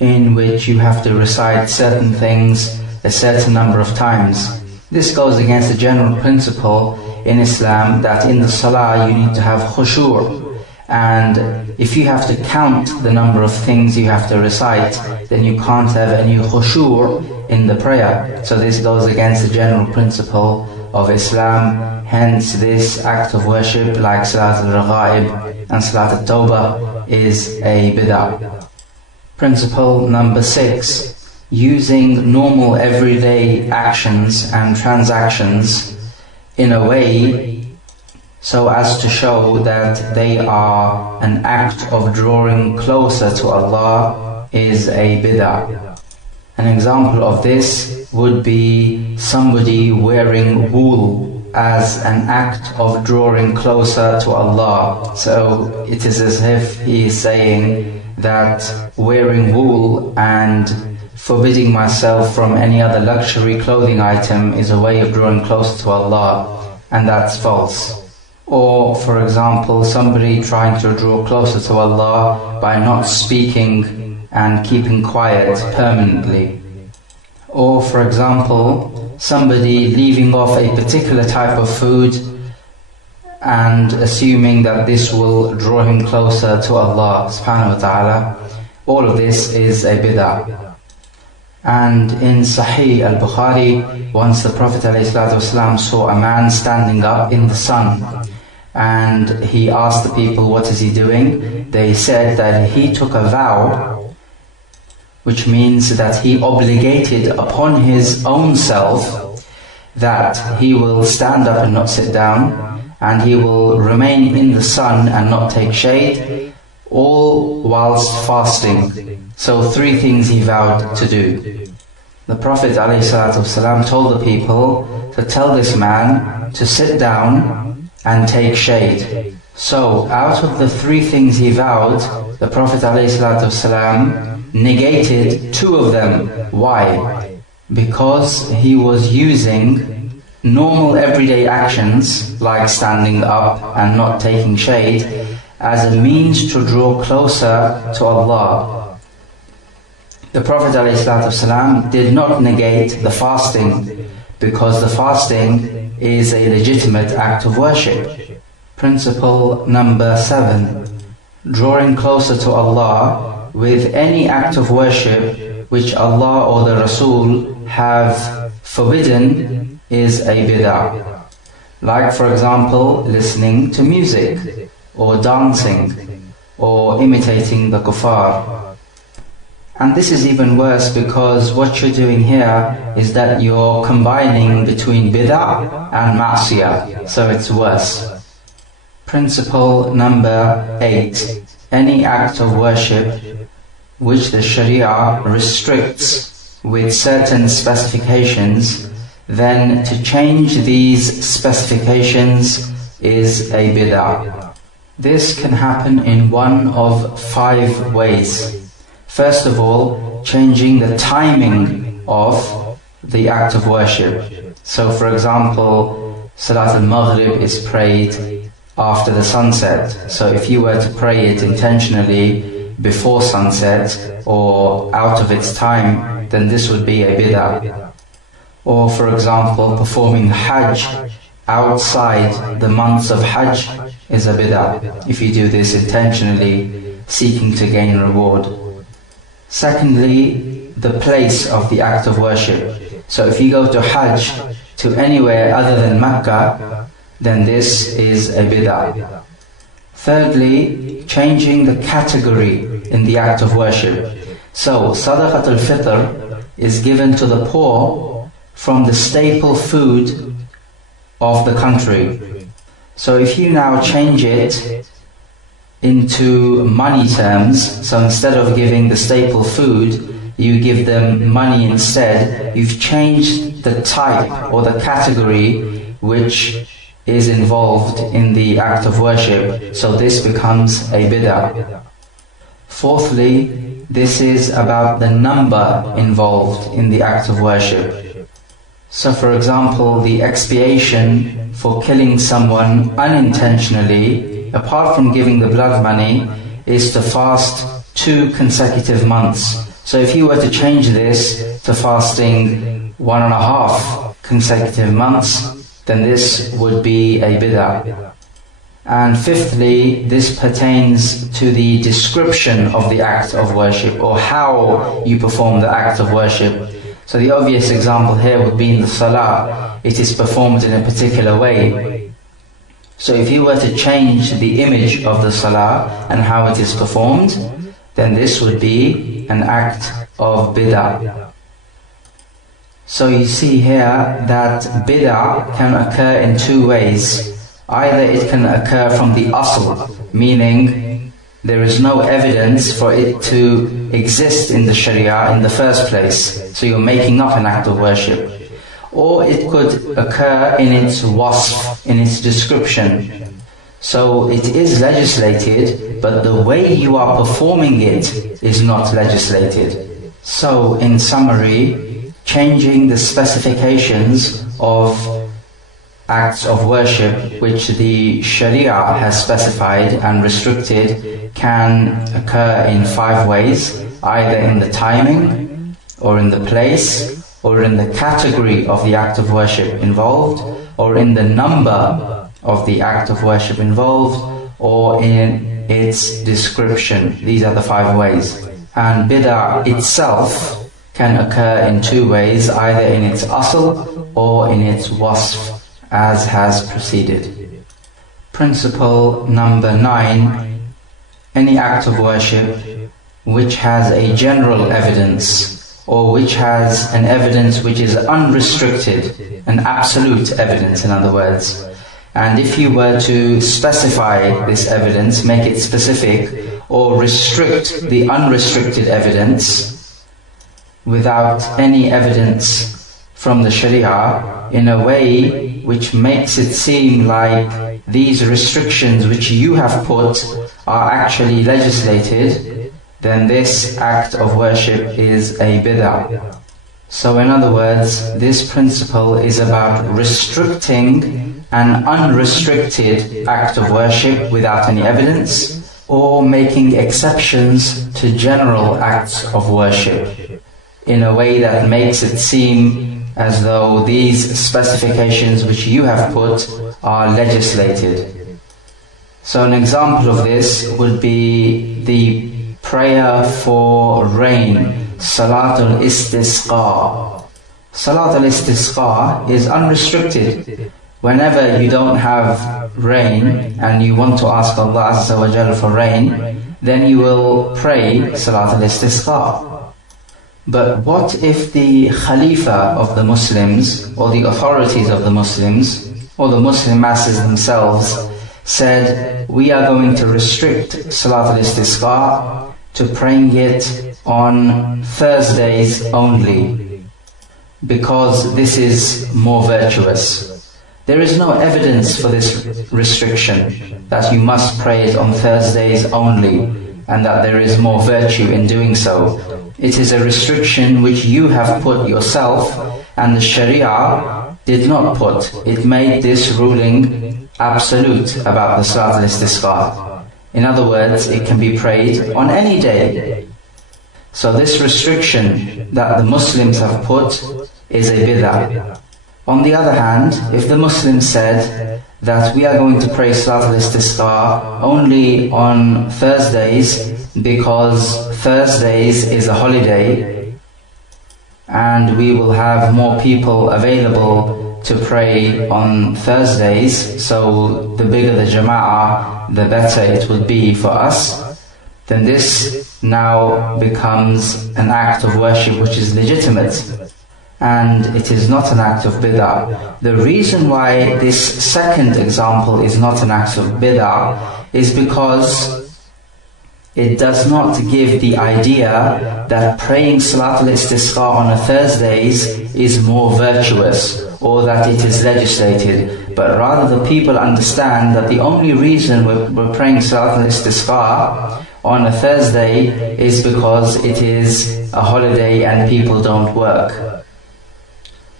in which you have to recite certain things a certain number of times. This goes against the general principle in Islam that in the salah you need to have khushu', and if you have to count the number of things you have to recite, then you can't have any khushu' in the prayer. So this goes against the general principle of Islam. Hence this act of worship like Salat al-Raghaib and Salat al-Tawbah is a bid'ah. Principle number 6. Using normal everyday actions and transactions in a way so as to show that they are an act of drawing closer to Allah is a bid'ah. An example of this would be somebody wearing wool as an act of drawing closer to Allah. So it is as if he is saying that wearing wool and forbidding myself from any other luxury clothing item is a way of drawing closer to Allah, and that's false. Or for example, somebody trying to draw closer to Allah by not speaking and keeping quiet permanently. Or for example, somebody leaving off a particular type of food and assuming that this will draw him closer to Allah subhanahu wa ta'ala. All of this is a bid'ah. And in Sahih al-Bukhari, once the Prophet ﷺ saw a man standing up in the sun, and he asked the people, what is he doing? They said that he took a vow, which means that he obligated upon his own self that he will stand up and not sit down, and he will remain in the sun and not take shade, all whilst fasting. So 3 things he vowed to do. The Prophet ﷺ told the people to tell this man to sit down and take shade. So out of the 3 things he vowed, the Prophet ﷺ negated 2 of them. Why? Because he was using normal everyday actions like standing up and not taking shade as a means to draw closer to Allah. The Prophet ﷺ did not negate the fasting, because the fasting is a legitimate act of worship. Principle number 7. Drawing closer to Allah with any act of worship which Allah or the Rasul have forbidden is a bid'ah. Like, for example, listening to music, or dancing, or imitating the kuffar. And this is even worse, because what you're doing here is that you're combining between bid'ah and ma'siyah, so it's worse. Principle number 8. Any act of worship which the Sharia restricts with certain specifications, then to change these specifications is a bid'ah. This can happen in one of 5 ways. First of all, changing the timing of the act of worship. So for example, Salat al-Maghrib is prayed after the sunset. So if you were to pray it intentionally before sunset or out of its time, then this would be a bid'ah. Or for example, performing Hajj outside the months of Hajj is a bid'ah, if you do this intentionally, seeking to gain reward. Secondly, the place of the act of worship. So if you go to Hajj to anywhere other than Mecca, then this is a bid'ah. Thirdly, changing the category in the act of worship. So Sadaqat al-Fitr is given to the poor from the staple food of the country. So if you now change it into money terms, so instead of giving the staple food, you give them money instead, you've changed the type or the category which is involved in the act of worship, so this becomes a bid'ah. Fourthly, this is about the number involved in the act of worship. So for example, the expiation for killing someone unintentionally, apart from giving the blood money, is to fast 2 consecutive months. So if you were to change this to fasting 1.5 consecutive months, then this would be a bid'ah. And fifthly, this pertains to the description of the act of worship, or how you perform the act of worship. So the obvious example here would be in the salah. It is performed in a particular way. So if you were to change the image of the salah and how it is performed, then this would be an act of bid'ah. So you see here that bid'ah can occur in 2 ways. Either it can occur from the asl, meaning there is no evidence for it to exist in the Sharia in the first place, so you're making up an act of worship. Or it could occur in its wasf, in its description. So it is legislated, but the way you are performing it is not legislated. So in summary, changing the specifications of acts of worship which the Sharia has specified and restricted can occur in 5 ways, either in the timing, or in the place, or in the category of the act of worship involved, or in the number of the act of worship involved, or in its description. These are the 5 ways. And bid'ah itself can occur in 2 ways, either in its asl or in its wasf, as has preceded. Principle number 9. Any act of worship which has a general evidence, or which has an evidence which is unrestricted, an absolute evidence in other words. And if you were to specify this evidence, make it specific, or restrict the unrestricted evidence without any evidence from the Sharia in a way which makes it seem like these restrictions which you have put are actually legislated, then this act of worship is a bid'ah. So in other words, this principle is about restricting an unrestricted act of worship without any evidence, or making exceptions to general acts of worship in a way that makes it seem as though these specifications which you have put are legislated. So an example of this would be the prayer for rain, Salatul Istisqa. Salatul Istisqa is unrestricted. Whenever you don't have rain and you want to ask Allah Azza wa Jal for rain, then you will pray Salatul Istisqa. But what if the Khalifa of the Muslims, or the authorities of the Muslims, or the Muslim masses themselves said, we are going to restrict Salatul Istisqa to praying it on Thursdays only, because this is more virtuous. There is no evidence for this restriction, that you must pray it on Thursdays only, and that there is more virtue in doing so. It is a restriction which you have put yourself, and the Sharia did not put. It made this ruling absolute about the Salatul Istisqa. In other words, it can be prayed on any day. So this restriction that the Muslims have put is a bid'ah. On the other hand, if the Muslims said that we are going to pray Salatul Istisqa only on Thursdays because Thursdays is a holiday and we will have more people available to pray on Thursdays, so the bigger the jama'ah, the better it will be for us, then this now becomes an act of worship which is legitimate. And it is not an act of bid'ah. The reason why this second example is not an act of bid'ah is because it does not give the idea that praying Salatul Istisqa on a Thursdays is more virtuous, or that it is legislated, but rather the people understand that the only reason we're praying Salatul Istisqa on a Thursday is because it is a holiday and people don't work.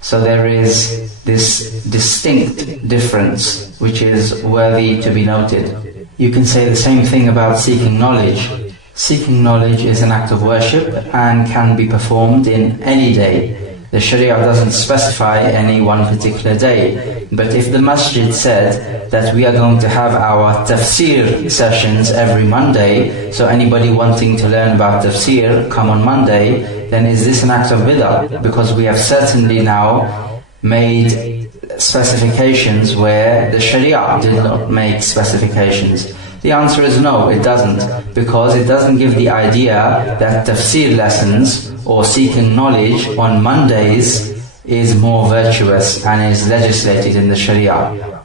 So there is this distinct difference which is worthy to be noted. You can say the same thing about seeking knowledge. Seeking knowledge is an act of worship and can be performed in any day. The Sharia doesn't specify any one particular day. But if the masjid said that we are going to have our tafsir sessions every Monday, so anybody wanting to learn about tafsir come on Monday, then is this an act of bid'ah? Because we have certainly now made specifications where the Sharia did not make specifications. The answer is no, it doesn't, because it doesn't give the idea that tafsir lessons or seeking knowledge on Mondays is more virtuous and is legislated in the Sharia.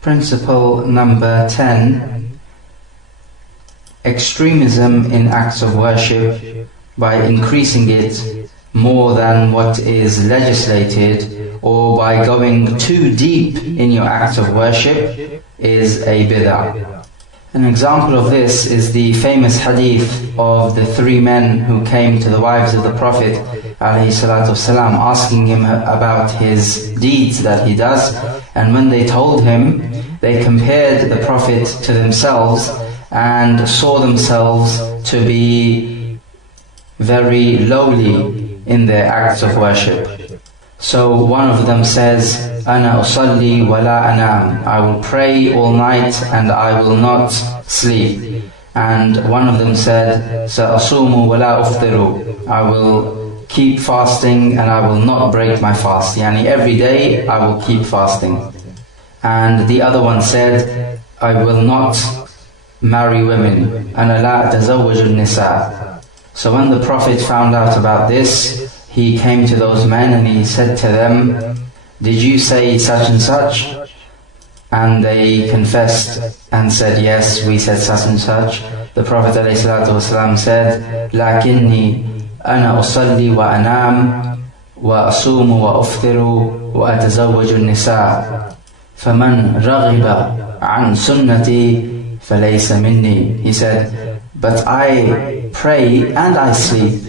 Principle number 10. Extremism in acts of worship by increasing it more than what is legislated, or by going too deep in your acts of worship, is a bid'ah. An example of this is the famous hadith of the 3 men who came to the wives of the Prophet ﷺ, asking him about his deeds that he does, and when they told him, they compared the Prophet to themselves and saw themselves to be very lowly in their acts of worship. So one of them says, Ana usalli wa la anam, I will pray all night and I will not sleep. And one of them said, Sa'asumu wa la uftiru, I will keep fasting and I will not break my fast. Yani every day I will keep fasting. And the other one said, I will not marry women. أَنَا لَا أَتَزَوَّجُ النِّسَاء. So when the Prophet found out about this, he came to those men and he said to them, did you say such and such? And they confessed and said, yes, we said such and such. The Prophet ﷺ said, لَكِنِّي أَنَا أُصَلِّي وَأَنَامُ وَأَصُومُ وَأُفْطِرُ وَأَتَزَوَّجُ النِّسَاءَ فَمَنْ رَغِبَ عَنْ سُنَّتِي فَلَيْسَ مِنِّي. He said, but I pray and I sleep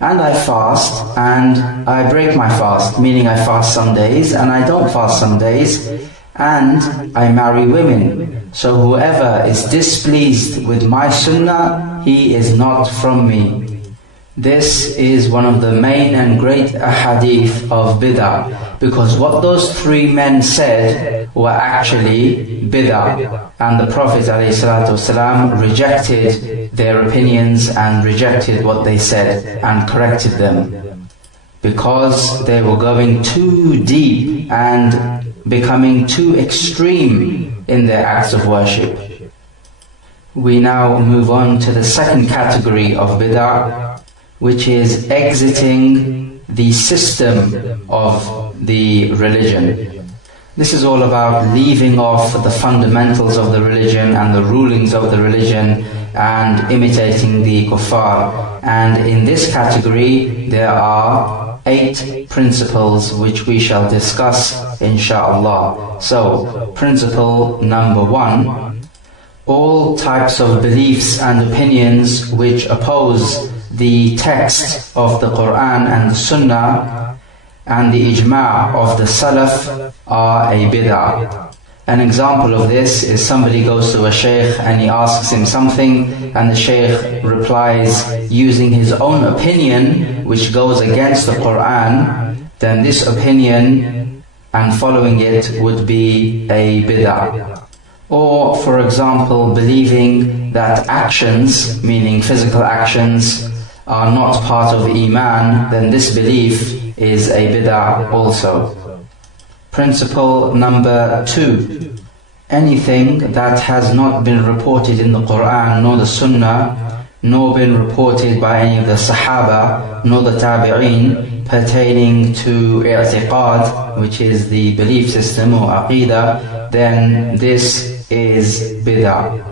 and I fast and I break my fast, meaning I fast some days and I don't fast some days, and I marry women. So whoever is displeased with my sunnah, he is not from me. This is one of the main and great ahadith of bid'ah, because what those three men said were actually bid'ah, and the Prophet ﷺ rejected their opinions and rejected what they said and corrected them, because they were going too deep and becoming too extreme in their acts of worship. We now move on to the second category of bid'ah, which is exiting the system of the religion. This is all about leaving off the fundamentals of the religion and the rulings of the religion and imitating the kuffar. And in this category there are 8 principles which we shall discuss insha'Allah. So, principle number 1, all types of beliefs and opinions which oppose the text of the Qur'an and the Sunnah and the ijma' of the Salaf are a bid'ah. An example of this is somebody goes to a shaykh and he asks him something, and the shaykh replies using his own opinion which goes against the Qur'an. Then this opinion and following it would be a bid'ah. Or, for example, believing that actions, meaning physical actions, are not part of iman, then this belief is a bid'ah also. Principle number 2, anything that has not been reported in the Qur'an nor the Sunnah, nor been reported by any of the Sahaba nor the Tabi'een, pertaining to i'tiqad, which is the belief system or aqidah, then this is bid'ah.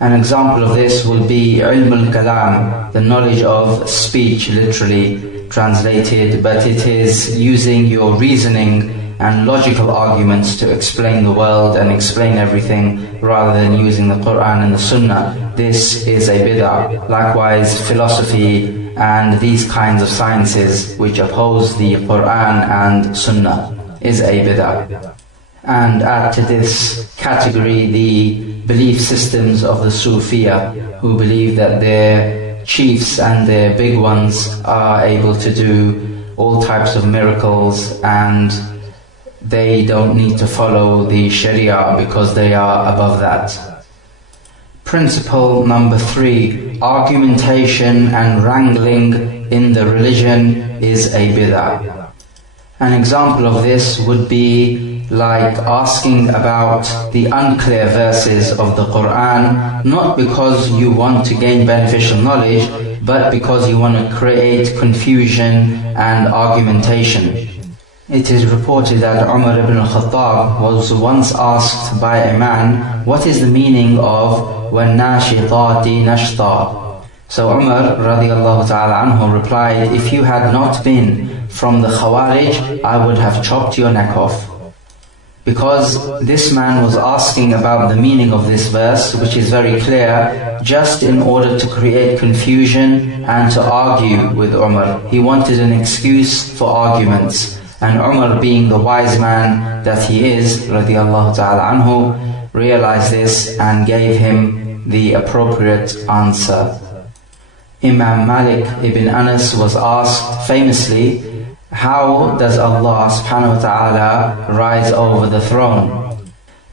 An example of this will be ilm al-kalam, the knowledge of speech, literally translated, but it is using your reasoning and logical arguments to explain the world and explain everything rather than using the Qur'an and the Sunnah. This is a bid'ah. Likewise, philosophy and these kinds of sciences which oppose the Qur'an and Sunnah is a bid'ah. And add to this category the belief systems of the Sufiya, who believe that their chiefs and their big ones are able to do all types of miracles and they don't need to follow the Sharia because they are above that. Principle number 3, argumentation and wrangling in the religion is a bid'ah. An example of this would be like asking about the unclear verses of the Qur'an, not because you want to gain beneficial knowledge, but because you want to create confusion and argumentation. It is reported that Umar ibn al-Khattab was once asked by a man, what is the meaning of وَالنَّاشِطَاتِ نَشْطًا? So Umar radiallahu ta'ala anhu replied, if you had not been from the Khawarij, I would have chopped your neck off. Because this man was asking about the meaning of this verse, which is very clear, just in order to create confusion and to argue with Umar. He wanted an excuse for arguments. And Umar, being the wise man that he is, radiallahu ta'ala anhu, realized this and gave him the appropriate answer. Imam Malik ibn Anas was asked famously, how does Allah subhanahu wa ta'ala rise over the throne?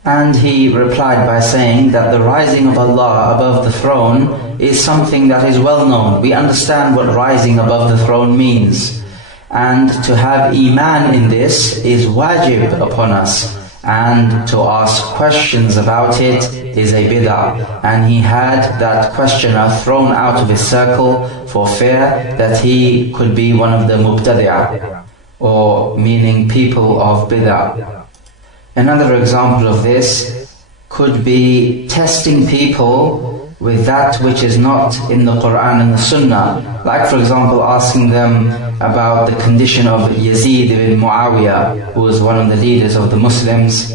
And he replied by saying that the rising of Allah above the throne is something that is well known. We understand what rising above the throne means. And to have iman in this is wajib upon us. And to ask questions about it is a bid'ah. And he had that questioner thrown out of his circle for fear that he could be one of the mubtadi'ah, or meaning people of bid'ah. Another example of this could be testing people with that which is not in the Qur'an and the Sunnah. Like for example asking them about the condition of Yazid ibn Muawiyah, who was one of the leaders of the Muslims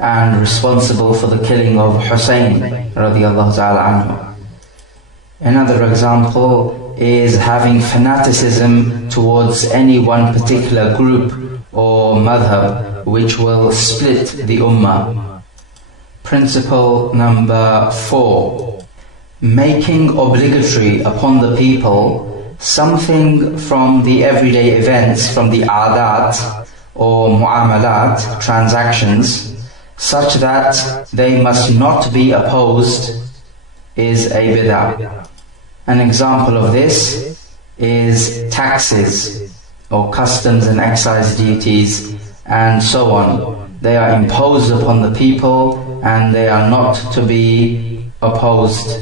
and responsible for the killing of Hussein radiallahu ta'ala anhu. Another example is having fanaticism towards any one particular group or madhab, which will split the ummah. Principle number 4. Making obligatory upon the people something from the everyday events, from the adat or muamalat, transactions, such that they must not be opposed, is a bid'ah. An example of this is taxes or customs and excise duties and so on. They are imposed upon the people and they are not to be opposed.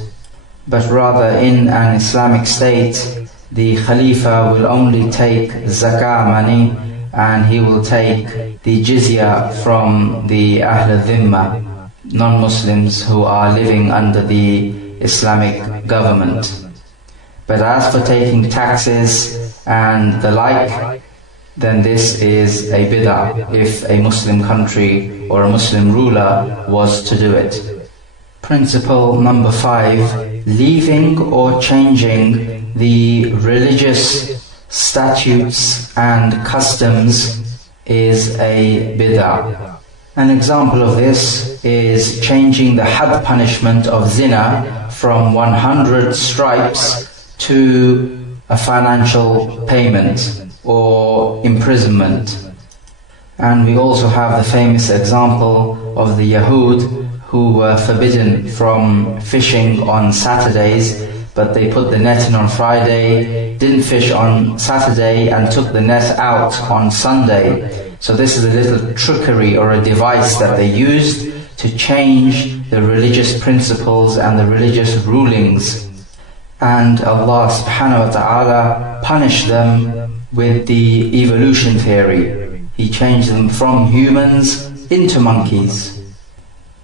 But rather in an Islamic state, the Khalifa will only take zakah money and he will take the jizya from the Ahl al-Dhimma, non-Muslims who are living under the Islamic government. But as for taking taxes and the like, then this is a bid'ah if a Muslim country or a Muslim ruler was to do it. Principle number 5. Leaving or changing the religious statutes and customs is a bid'ah. An example of this is changing the had punishment of zina from 100 stripes to a financial payment or imprisonment. And we also have the famous example of the Yahud who were forbidden from fishing on Saturdays, but they put the net in on Friday, didn't fish on Saturday and took the net out on Sunday. So this is a little trickery or a device that they used to change the religious principles and the religious rulings. And Allah subhanahu wa ta'ala punished them with the evolution theory. He changed them from humans into monkeys.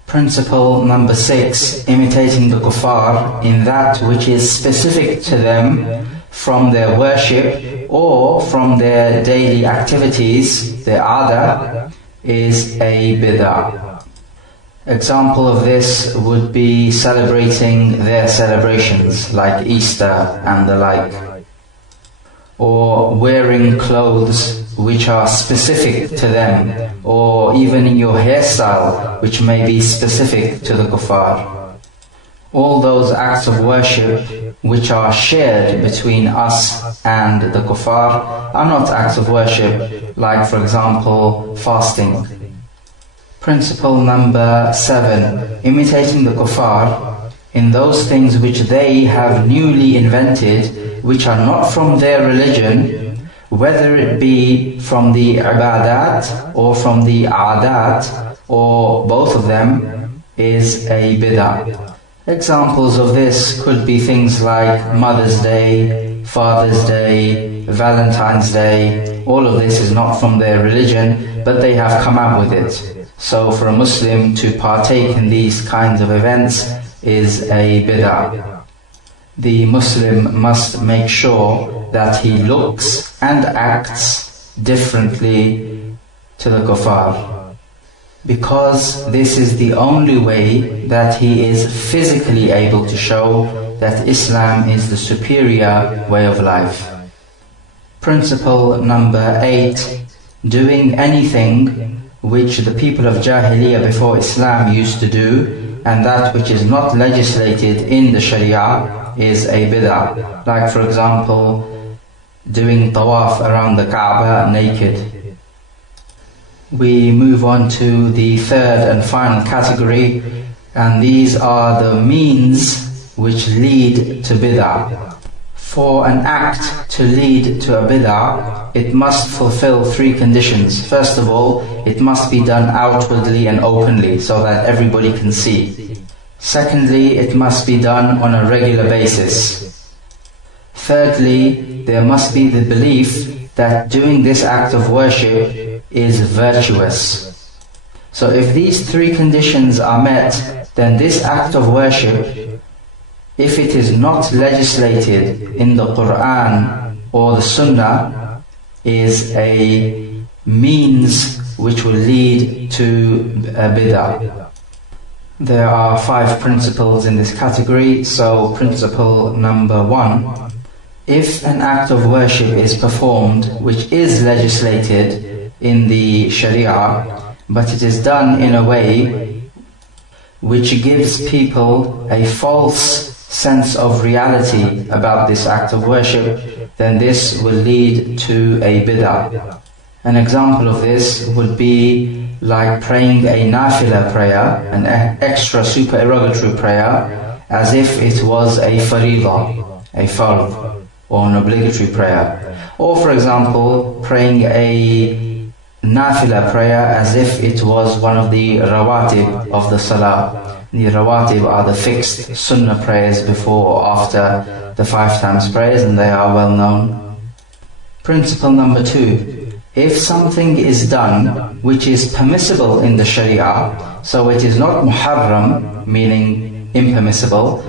Principle number 6. Imitating the kuffar in that which is specific to them from their worship or from their daily activities, their adah, is a bid'ah. Example of this would be celebrating their celebrations like Easter and the like, or wearing clothes which are specific to them, or even in your hairstyle which may be specific to the kuffar. All those acts of worship which are shared between us and the kuffar are not acts of worship, like for example fasting. Principle number 7. Imitating the kuffar in those things which they have newly invented, which are not from their religion, whether it be from the ibadat or from the adat, or both of them, is a bid'ah. Examples of this could be things like Mother's Day, Father's Day, Valentine's Day. All of this is not from their religion, but they have come out with it. So for a Muslim to partake in these kinds of events is a bid'ah. The Muslim must make sure that he looks and acts differently to the kuffar, because this is the only way that he is physically able to show that Islam is the superior way of life. Principle number 8. Doing anything which the people of Jahiliyyah before Islam used to do, and that which is not legislated in the Sharia, is a bid'ah. Like for example, doing tawaf around the Kaaba naked. we move on to the third and final category, and these are the means which lead to bid'ah. For an act to lead to a bid'ah, it must fulfill three conditions. First of all, it must be done outwardly and openly so that everybody can see. Secondly, it must be done on a regular basis. Thirdly, there must be the belief that doing this act of worship is virtuous. So if these three conditions are met, then this act of worship, if it is not legislated in the Qur''aan or the Sunnah, is a means which will lead to a bid'ah. There are 5 principles in this category. So principle number 1, if an act of worship is performed which is legislated in the Sharia, but it is done in a way which gives people a false sense of reality about this act of worship, then this will lead to a bid'ah. An example of this would be like praying a nafila prayer, an extra supererogatory prayer, as if it was a faridah, a fard, or an obligatory prayer. Or for example, praying a nafila prayer as if it was one of the rawatib of the salah. The rawatib are the fixed sunnah prayers before or after the 5 times prayers, and they are well known. Principle number 2, if something is done which is permissible in the Sharia, so it is not muharram, meaning impermissible,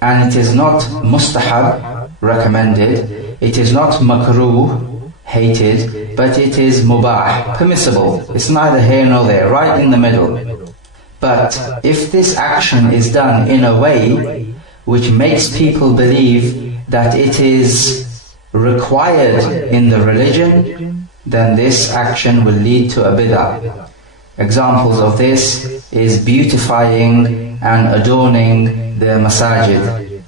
and it is not mustahab, recommended, it is not makruh, hated, but it is mubah, permissible. It's neither here nor there, right in the middle. But if this action is done in a way which makes people believe that it is required in the religion, then this action will lead to a bid'ah. Examples of this is beautifying and adorning the masajid,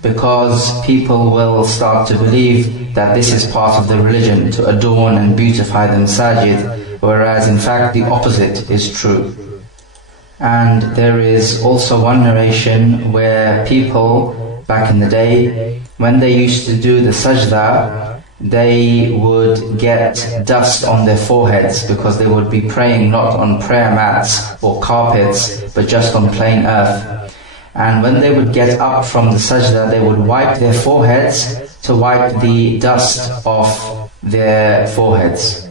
because people will start to believe that this is part of the religion, to adorn and beautify the masajid, whereas in fact the opposite is true. And there is also one narration where people back in the day, when they used to do the sajda, they would get dust on their foreheads because they would be praying not on prayer mats or carpets, but just on plain earth. And when they would get up from the sajda, they would wipe their foreheads to wipe the dust off their foreheads.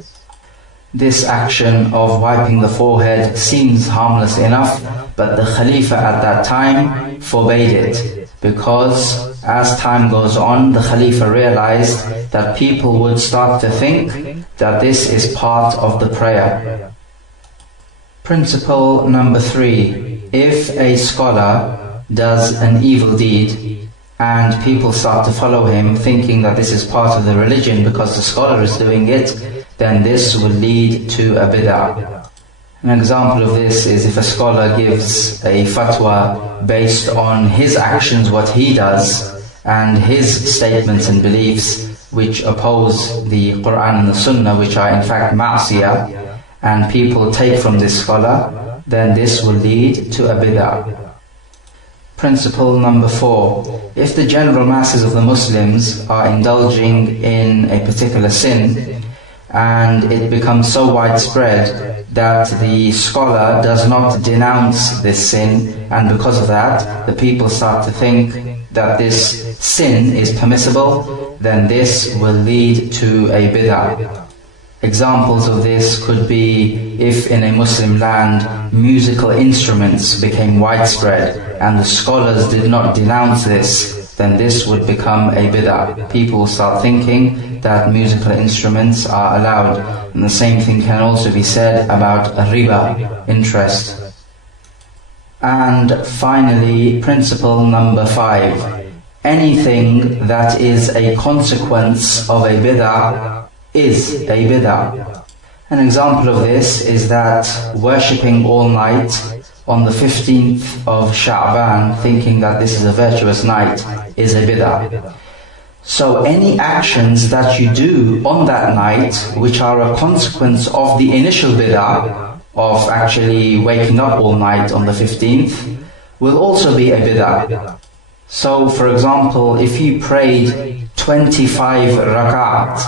This action of wiping the forehead seems harmless enough, but the Khalifa at that time forbade it, because as time goes on, the Khalifa realized that people would start to think that this is part of the prayer. Principle number 3, if a scholar does an evil deed and people start to follow him thinking that this is part of the religion because the scholar is doing it, then this will lead to a bid'ah. An example of this is if a scholar gives a fatwa based on his actions, what he does, and his statements and beliefs which oppose the Qur'an and the Sunnah, which are in fact ma'siyah, and people take from this scholar, then this will lead to a bid'ah. Principle number 4, if the general masses of the Muslims are indulging in a particular sin, and it becomes so widespread that the scholar does not denounce this sin, and because of that the people start to think that this sin is permissible, then this will lead to a bid'ah. Examples of this could be if in a Muslim land musical instruments became widespread and the scholars did not denounce this, then this would become a bid'ah. People start thinking that musical instruments are allowed. And the same thing can also be said about riba, interest. And finally, principle number 5. Anything that is a consequence of a bid'ah is a bid'ah. An example of this is that worshipping all night on the 15th of Sha'ban, thinking that this is a virtuous night, is a bid'ah. So any actions that you do on that night, which are a consequence of the initial bid'ah, of actually waking up all night on the 15th, will also be a bid'ah. So for example, if you prayed 25 rakat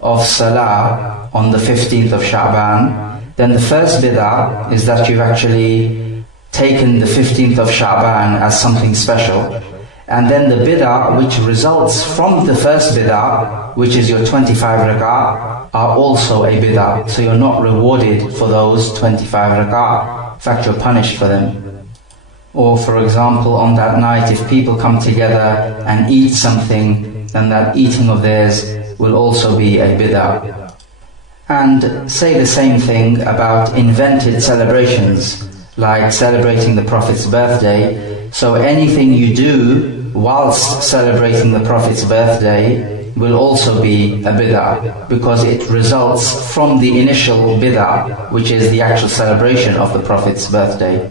of salah on the 15th of Sha'ban, then the first bid'ah is that you've actually taken the 15th of Sha'ban as something special. And then the bid'ah which results from the first bid'ah, which is your 25 rak'ah, are also a bid'ah. So you're not rewarded for those 25 rak'ah. In fact, you're punished for them. Or for example, on that night, if people come together and eat something, then that eating of theirs will also be a bid'ah. And say the same thing about invented celebrations, like celebrating the Prophet's birthday. So anything you do whilst celebrating the Prophet's birthday will also be a bid'ah, because it results from the initial bid'ah, which is the actual celebration of the Prophet's birthday.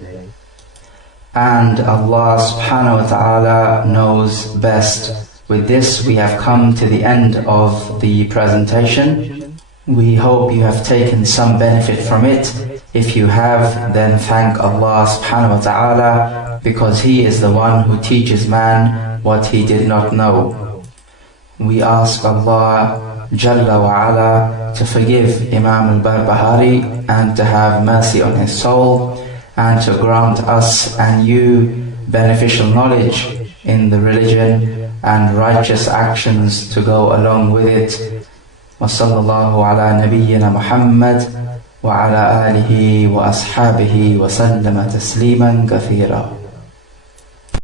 And Allah subhanahu wa ta'ala knows best. With this we have come to the end of the presentation. We hope you have taken some benefit from it. If you have, then thank Allah subhanahu wa ta'ala, because He is the one who teaches man what he did not know. We ask Allah Jalla wa Ala to forgive Imam al-Barbahaari and to have mercy on his soul, and to grant us and you beneficial knowledge in the religion and righteous actions to go along with it. وصلى الله على نبينا محمد وعلى آله وأصحابه وسلم تسليما كثيرا.